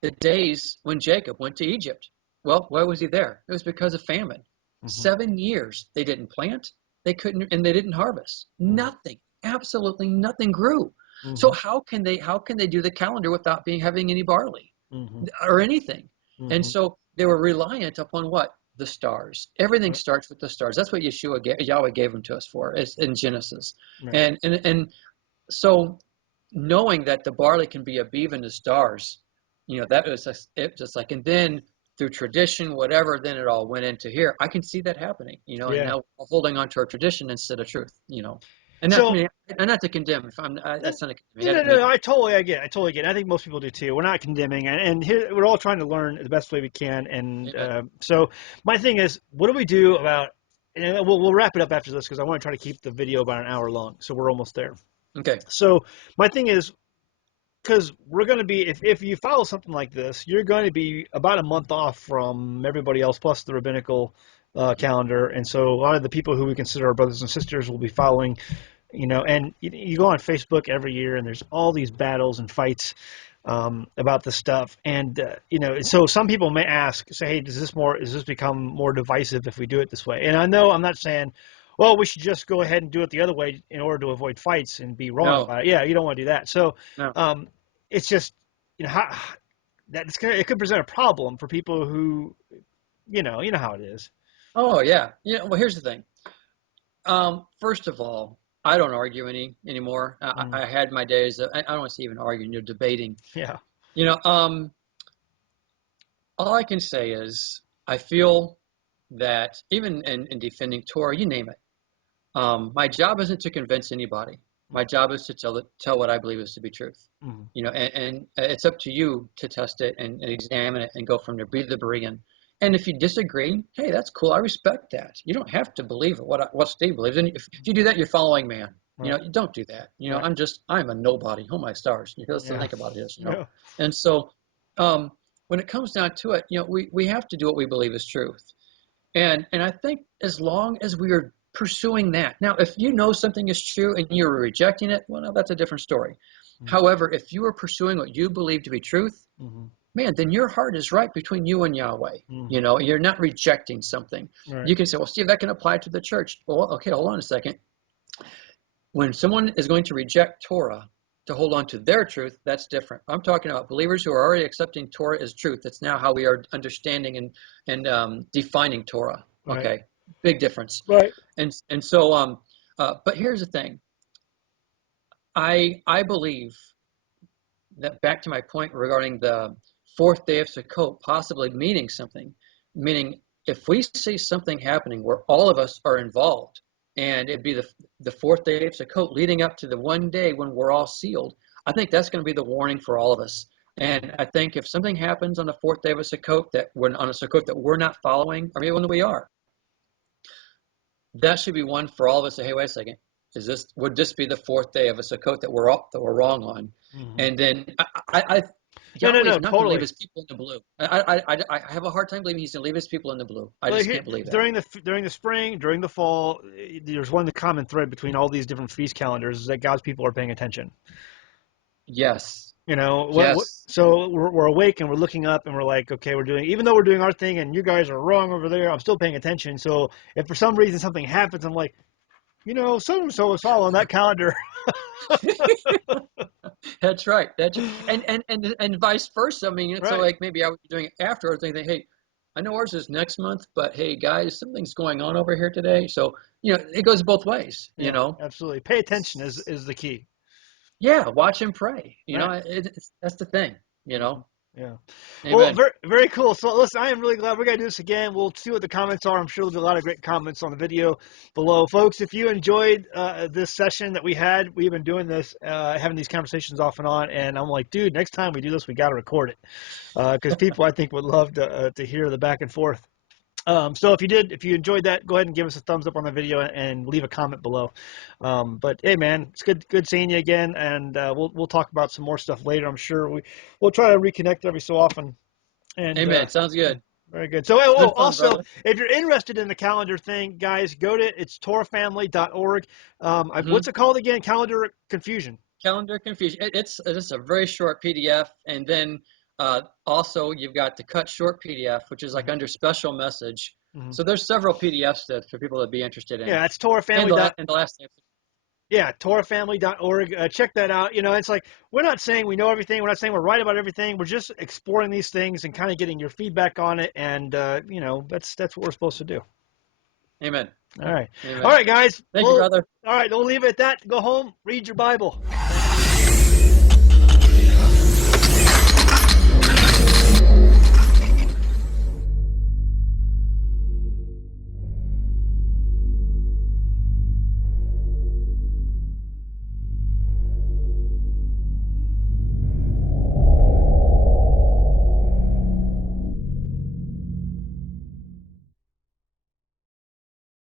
the days when Jacob went to Egypt, well, why was he there? It was because of famine. Hmm. 7 years they didn't plant, they couldn't, and they didn't harvest. Nothing, absolutely nothing grew. So Hmm. how can they do the calendar without being having any barley Hmm. or anything? And Hmm. so they were reliant upon what? The stars. Everything Right. starts with the stars. That's what Yahweh gave them to us for, is in Genesis. Right. And so knowing that the barley can be a beef in the stars, that was just like, and then through tradition, whatever, then it all went into here. I can see that happening, and Yeah. now we're holding on to our tradition instead of truth. And not, I So mean, and not to condemn. If no, that's not a condemning. no, I no, didn't mean no, it. I totally get it. I totally get it. I think most people do too. We're not condemning, and here we're all trying to learn the best way we can. And Amen. so my thing is, what do we do about? And we'll wrap it up after this because I want to try to keep the video about an hour long. So we're almost there. Okay. So my thing is, because we're going to be, if you follow something like this, you're going to be about a month off from everybody else, plus the rabbinical calendar. And so a lot of the people who we consider our brothers and sisters will be following, and you go on Facebook every year and there's all these battles and fights about this stuff. And, so some people may say, hey, does this become more divisive if we do it this way? And I know I'm not saying, well, we should just go ahead and do it the other way in order to avoid fights and be wrong No, about it. Yeah, you don't want to do that. So no. um, it's just, how, it could present a problem for people who, you know how it is. Oh yeah. Well, here's the thing. First of all, I don't argue anymore. Mm, I had my days. I don't want to say even arguing. You're debating. yeah. You know, um, all I can say is I feel that even in defending Torah, you name it, my job isn't to convince anybody. My job is to tell what I believe is to be truth. Mm, And it's up to you to test it and examine it and go from there. Be the Berean. And if you disagree, hey, that's cool. I respect that. You don't have to believe it, what Steve believes. And if you do that, you're following man. right. You don't do that. Right. I'm a nobody. Oh my stars. Let's Yeah. think about this. Yeah. And so um, when it comes down to it, we have to do what we believe is truth. And I think as long as we are pursuing that. Now, if you know something is true and you're rejecting it, well, now that's a different story. Mm, However, if you are pursuing what you believe to be truth, mm-hmm. man, then your heart is right between you and Yahweh. Mm-hmm. You're not rejecting something. Right. You can say, well, Steve, that can apply to the church. Well, okay, hold on a second. When someone is going to reject Torah to hold on to their truth, that's different. I'm talking about believers who are already accepting Torah as truth. That's now how we are understanding and defining Torah. Right. Okay, big difference. Right. And so, but here's the thing. I believe that back to my point regarding the fourth day of Sukkot possibly meaning something, meaning if we see something happening where all of us are involved, and it'd be the fourth day of Sukkot leading up to the one day when we're all sealed, I think that's going to be the warning for all of us. Mm, And I think if something happens on the fourth day of a Sukkot that we're not following, or maybe when we are, that should be one for all of us to, hey, wait a second, would this be the fourth day of a Sukkot that we're wrong on? mm-hmm. And then No, no, Yahweh no, is not going to leave totally. his people in the blue. I have a hard time believing he's going to leave his people in the blue. I Well, just can't believe that. during the spring, during the fall, there's one common thread between all these different feast calendars is that God's people are paying attention. Yes, What yes, so we're awake and we're looking up and we're like, okay, even though we're doing our thing and you guys are wrong over there, I'm still paying attention. So if for some reason something happens, I'm like, so and so is following that calendar. that's right. That's right. And vice versa. I mean, it's so Right. like maybe I would be doing it afterwards. Thinking, hey, I know ours is next month, but hey, guys, something's going on over here today. So it goes both ways. Yeah, absolutely. Pay attention is the key. Yeah, watch and pray. Right. That's the thing. You Mhm. know. Yeah. Well, Amen. very very cool. So listen, I am really glad we're gonna do this again. We'll see what the comments are. I'm sure there'll be a lot of great comments on the video below, folks. If you enjoyed this session that we had, we've been doing this, having these conversations off and on, and I'm like, dude, next time we do this, we got to record it because people I think would love to hear the back and forth. So if you enjoyed that, go ahead and give us a thumbs up on the video and leave a comment below. But hey, man, it's good seeing you again, and we'll talk about some more stuff later. I'm sure we'll try to reconnect every so often. And Amen. Sounds yeah, good. Very good. So, It's been fun, also, brother. if you're interested in the calendar thing, guys, go to it's torafamily.org. Hmm. What's it called again? Calendar confusion. Calendar confusion. It's a very short PDF, and then also you've got the cut short PDF, which is like Hmm. under special message. Hmm. So there's several PDFs that for people to be interested in. Yeah, that's And torafamily. the last thing, Yeah, torafamily.org. Check that out. You know, it's like we're not saying we know everything. We're not saying we're right about everything. We're just exploring these things and kind of getting your feedback on it. And you know, that's what we're supposed to do. amen, All right, all amen. right, guys. Thank you, Well, brother. all right. We'll leave it at that. Go home, read your Bible.